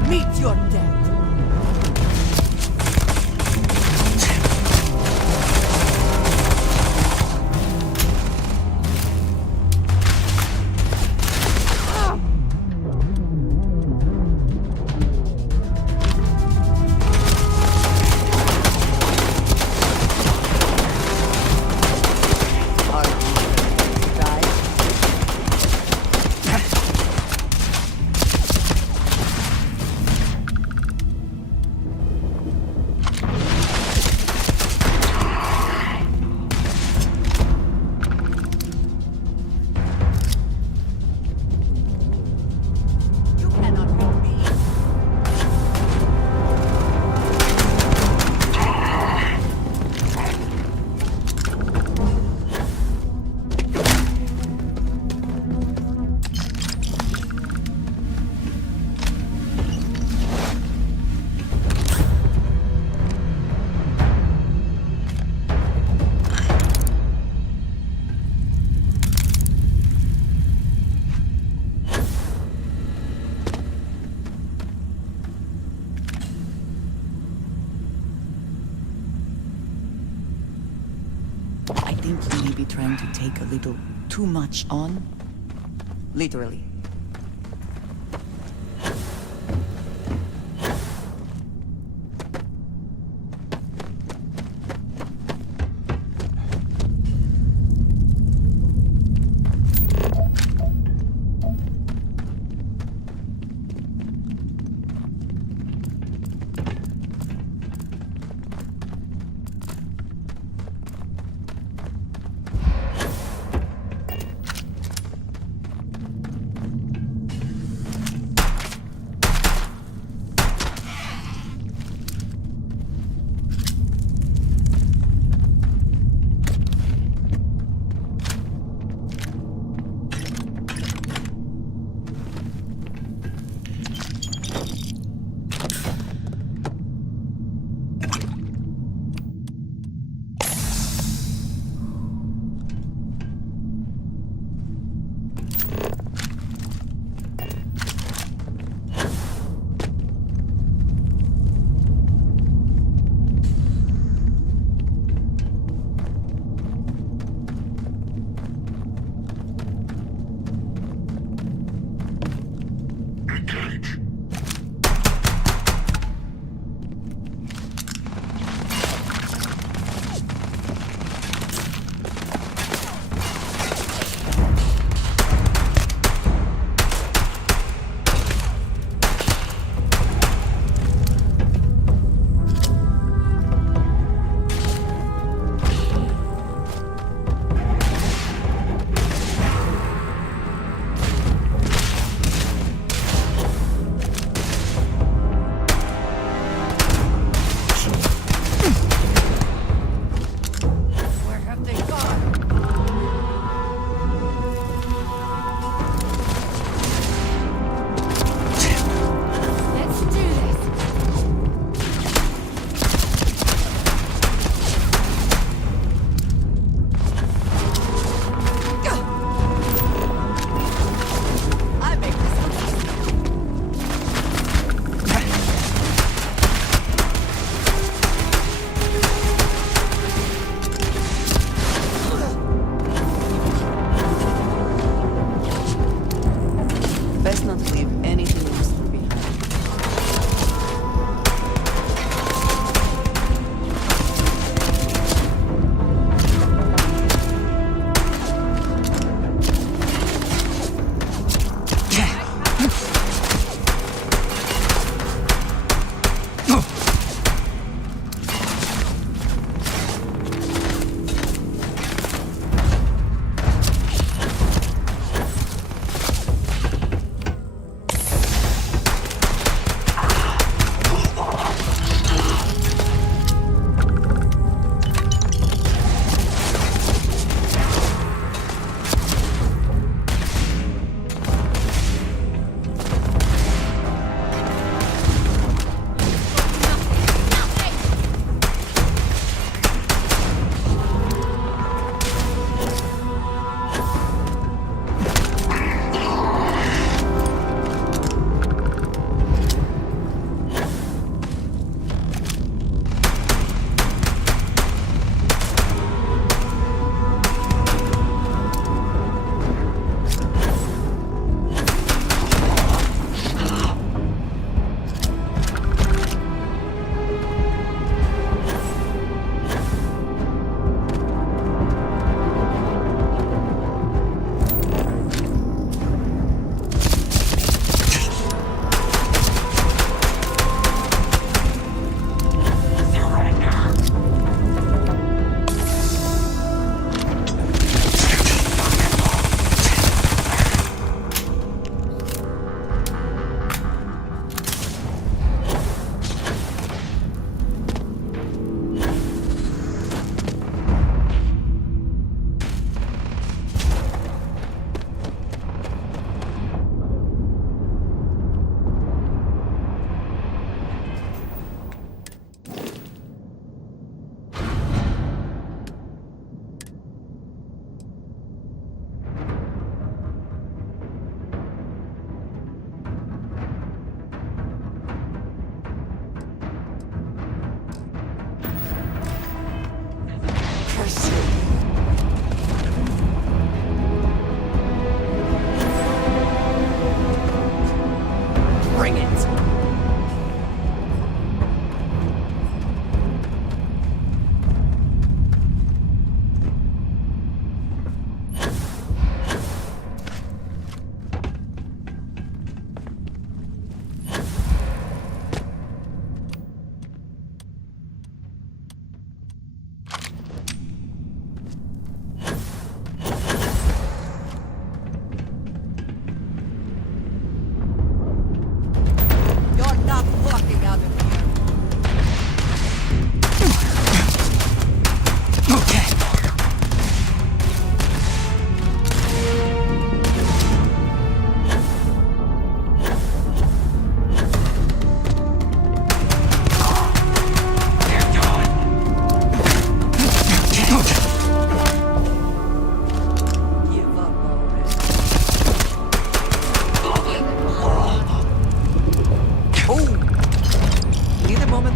Meet your death! I think you may be trying to take a little too much on. Literally.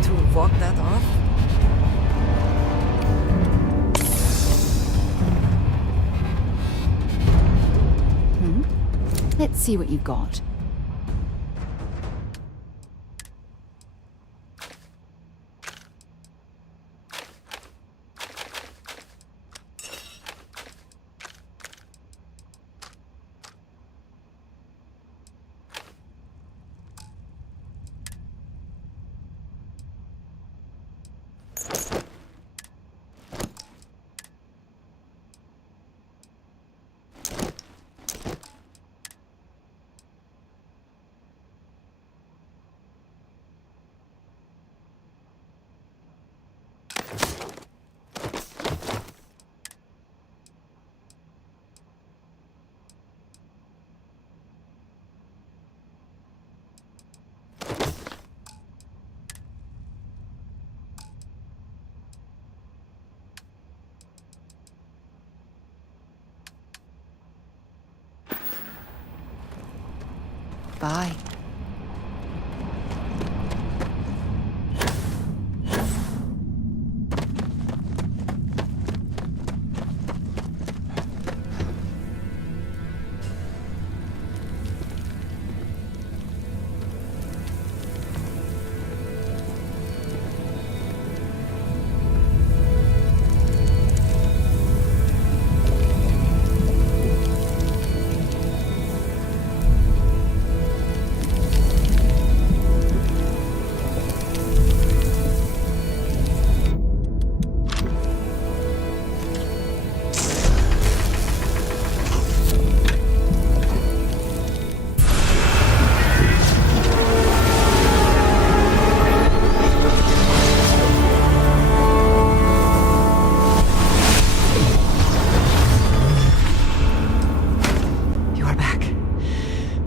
to walk that off? Let's see what you've got. Bye.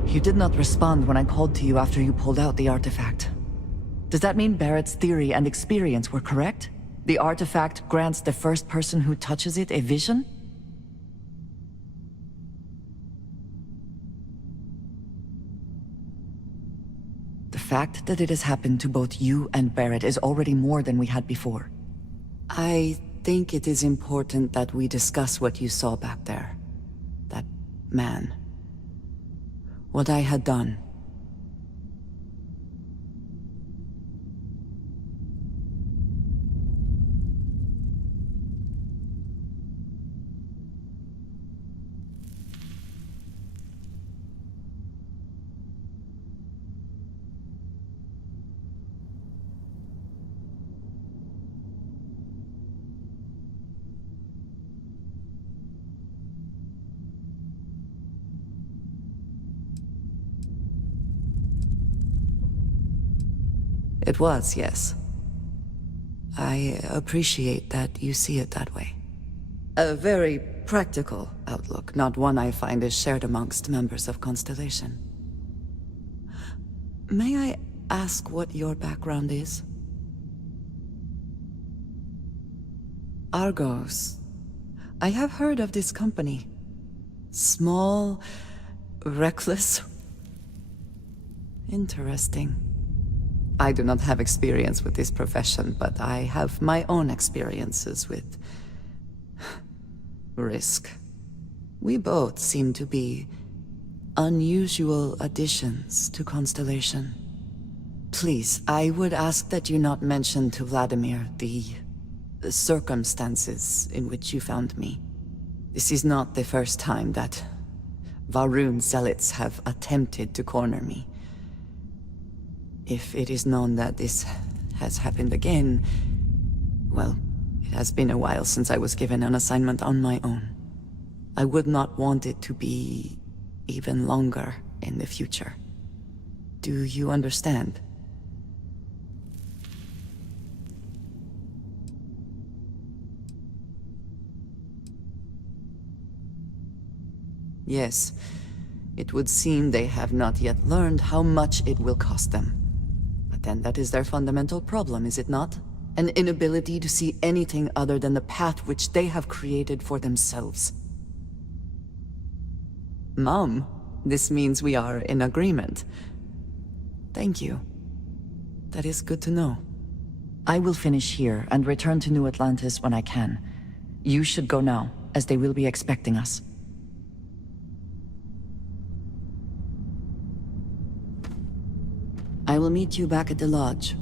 You did not respond when I called to you after you pulled out the artifact. Does that mean Barrett's theory and experience were correct? The artifact grants the first person who touches it a vision? The fact that it has happened to both you and Barrett is already more than we had before. I think it is important that we discuss what you saw back there. That man. What I had done. It was, yes. I appreciate that you see it that way. A very practical outlook, not one I find is shared amongst members of Constellation. May I ask what your background is? Argos. I have heard of this company. Small, reckless. Interesting. I do not have experience with this profession, but I have my own experiences with risk. We both seem to be unusual additions to Constellation. Please, I would ask that you not mention to Vladimir the circumstances in which you found me. This is not the first time that Varun zealots have attempted to corner me. If it is known that this has happened again, well, it has been a while since I was given an assignment on my own. I would not want it to be even longer in the future. Do you understand? Yes, it would seem they have not yet learned how much it will cost them. Then that is their fundamental problem, is it not? An inability to see anything other than the path which they have created for themselves. Mom, this means we are in agreement. Thank you. That is good to know. I will finish here and return to New Atlantis when I can. You should go now, as they will be expecting us. I will meet you back at the lodge.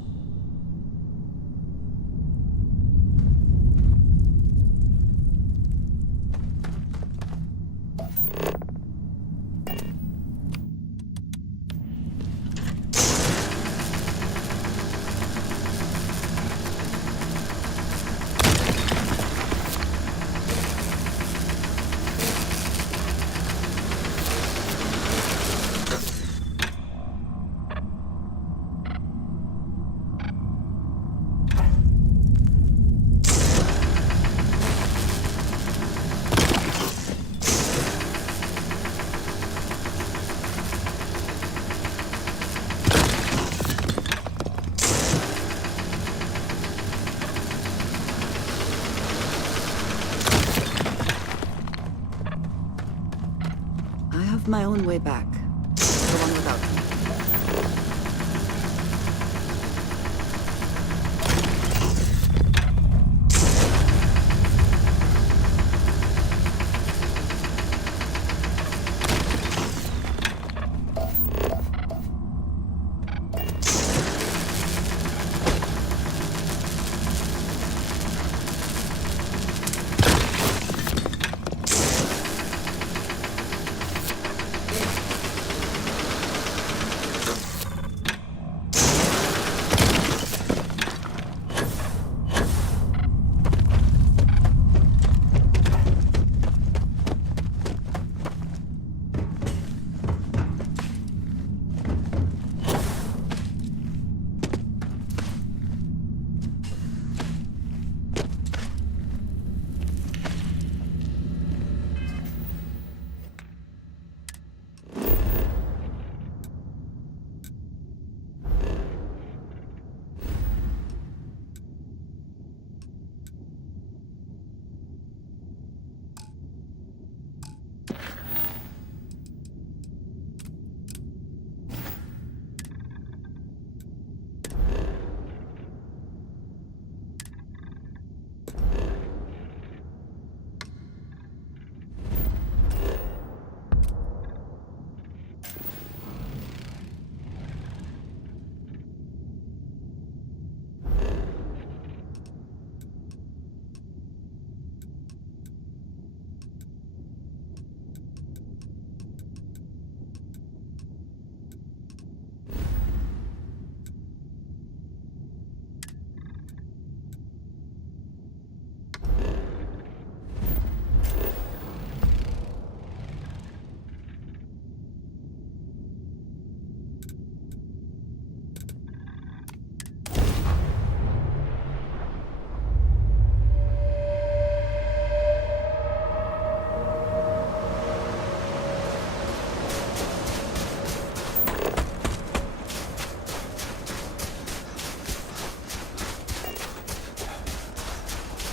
My own way back. Go on without me.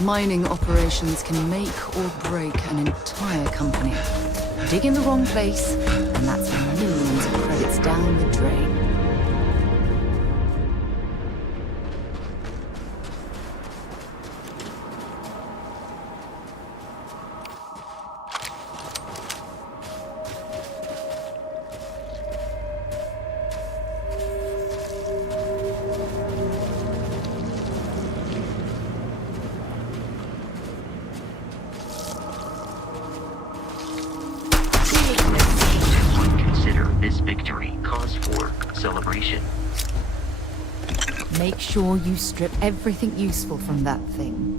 Mining operations can make or break an entire company. Dig in the wrong place, and that's millions of credits down the drain. This victory cause for celebration. Make sure you strip everything useful from that thing.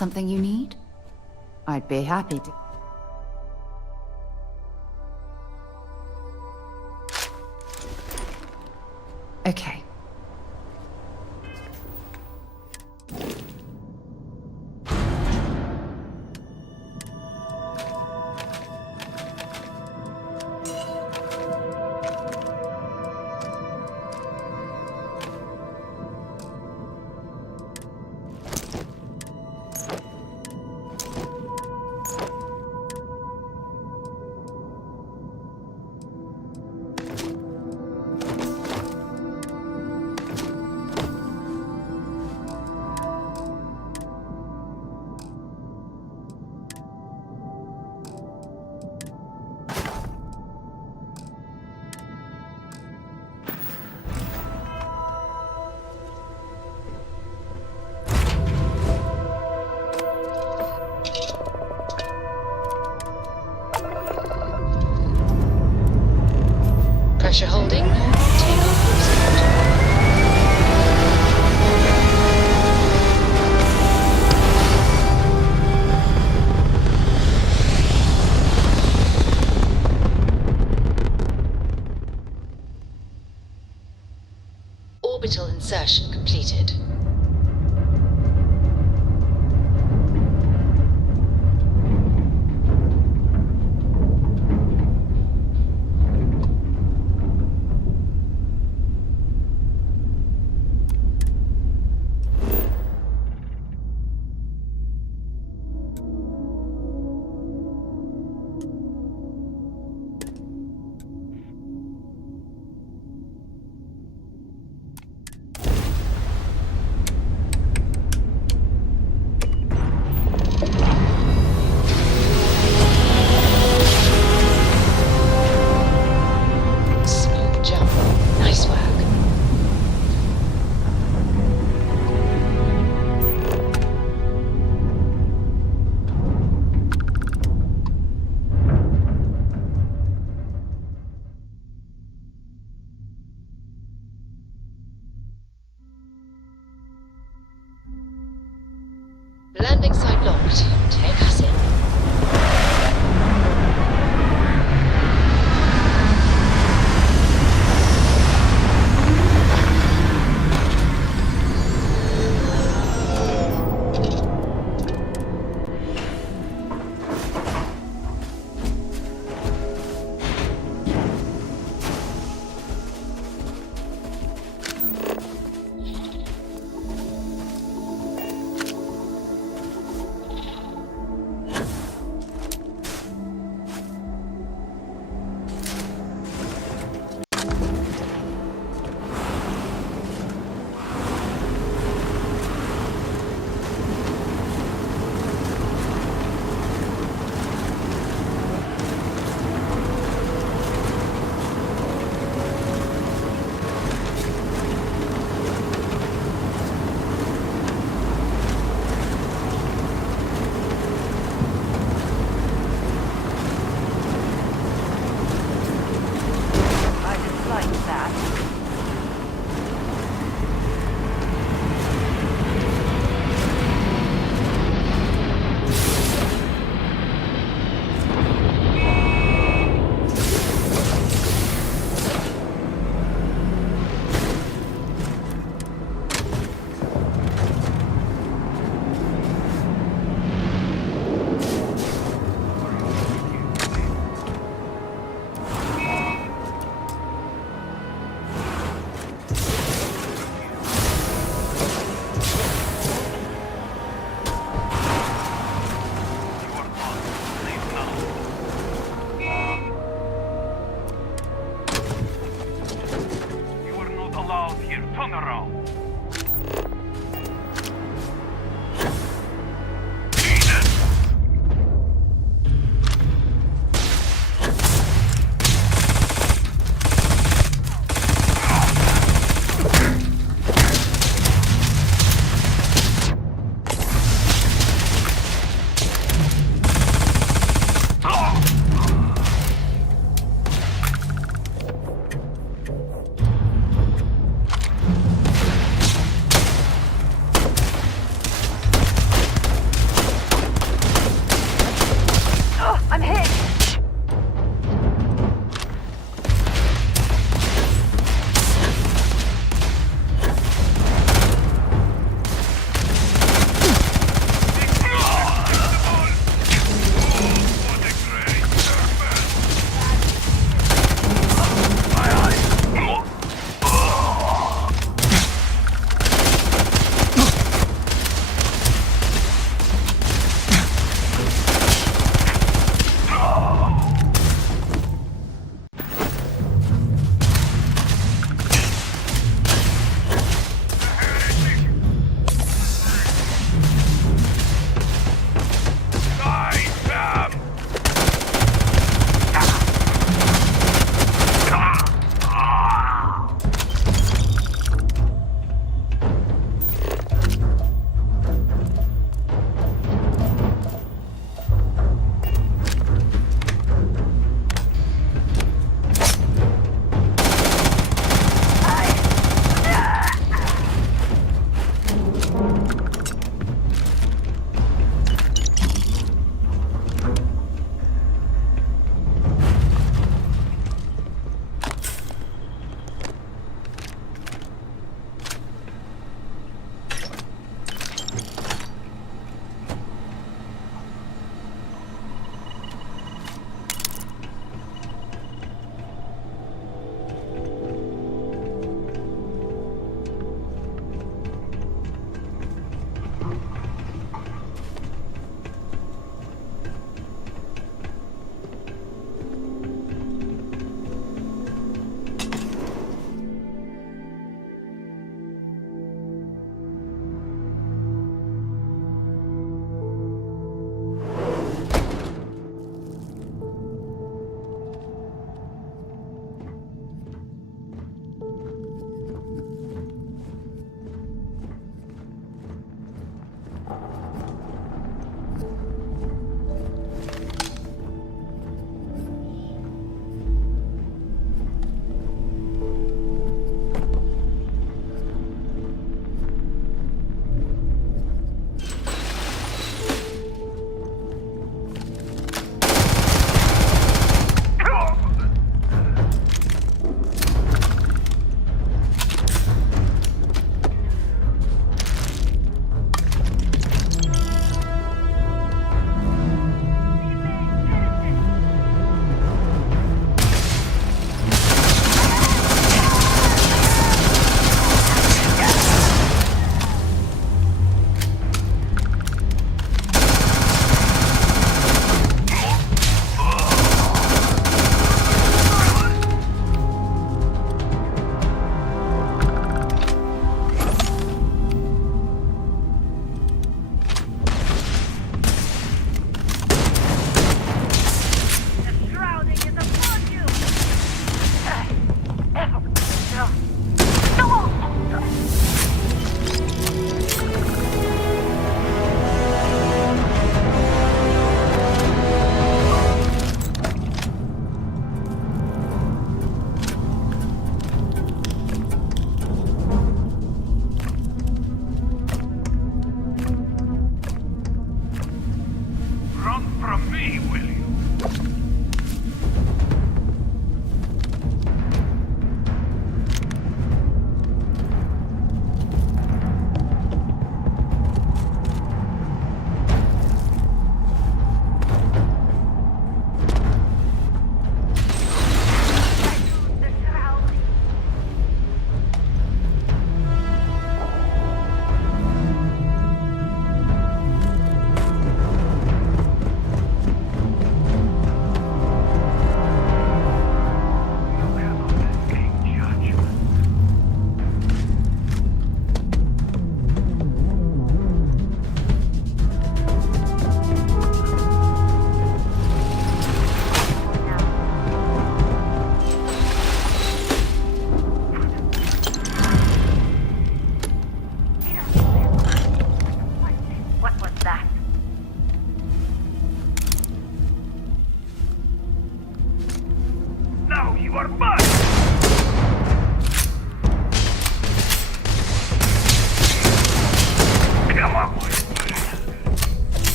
Something you need? I'd be happy to. Okay. Pressure holding. Takeoff cruise mode. Orbital insertion completed. Smooth jump. Nice work. Landing site locked. Take us in. I just like that. You are not allowed here. Turn around.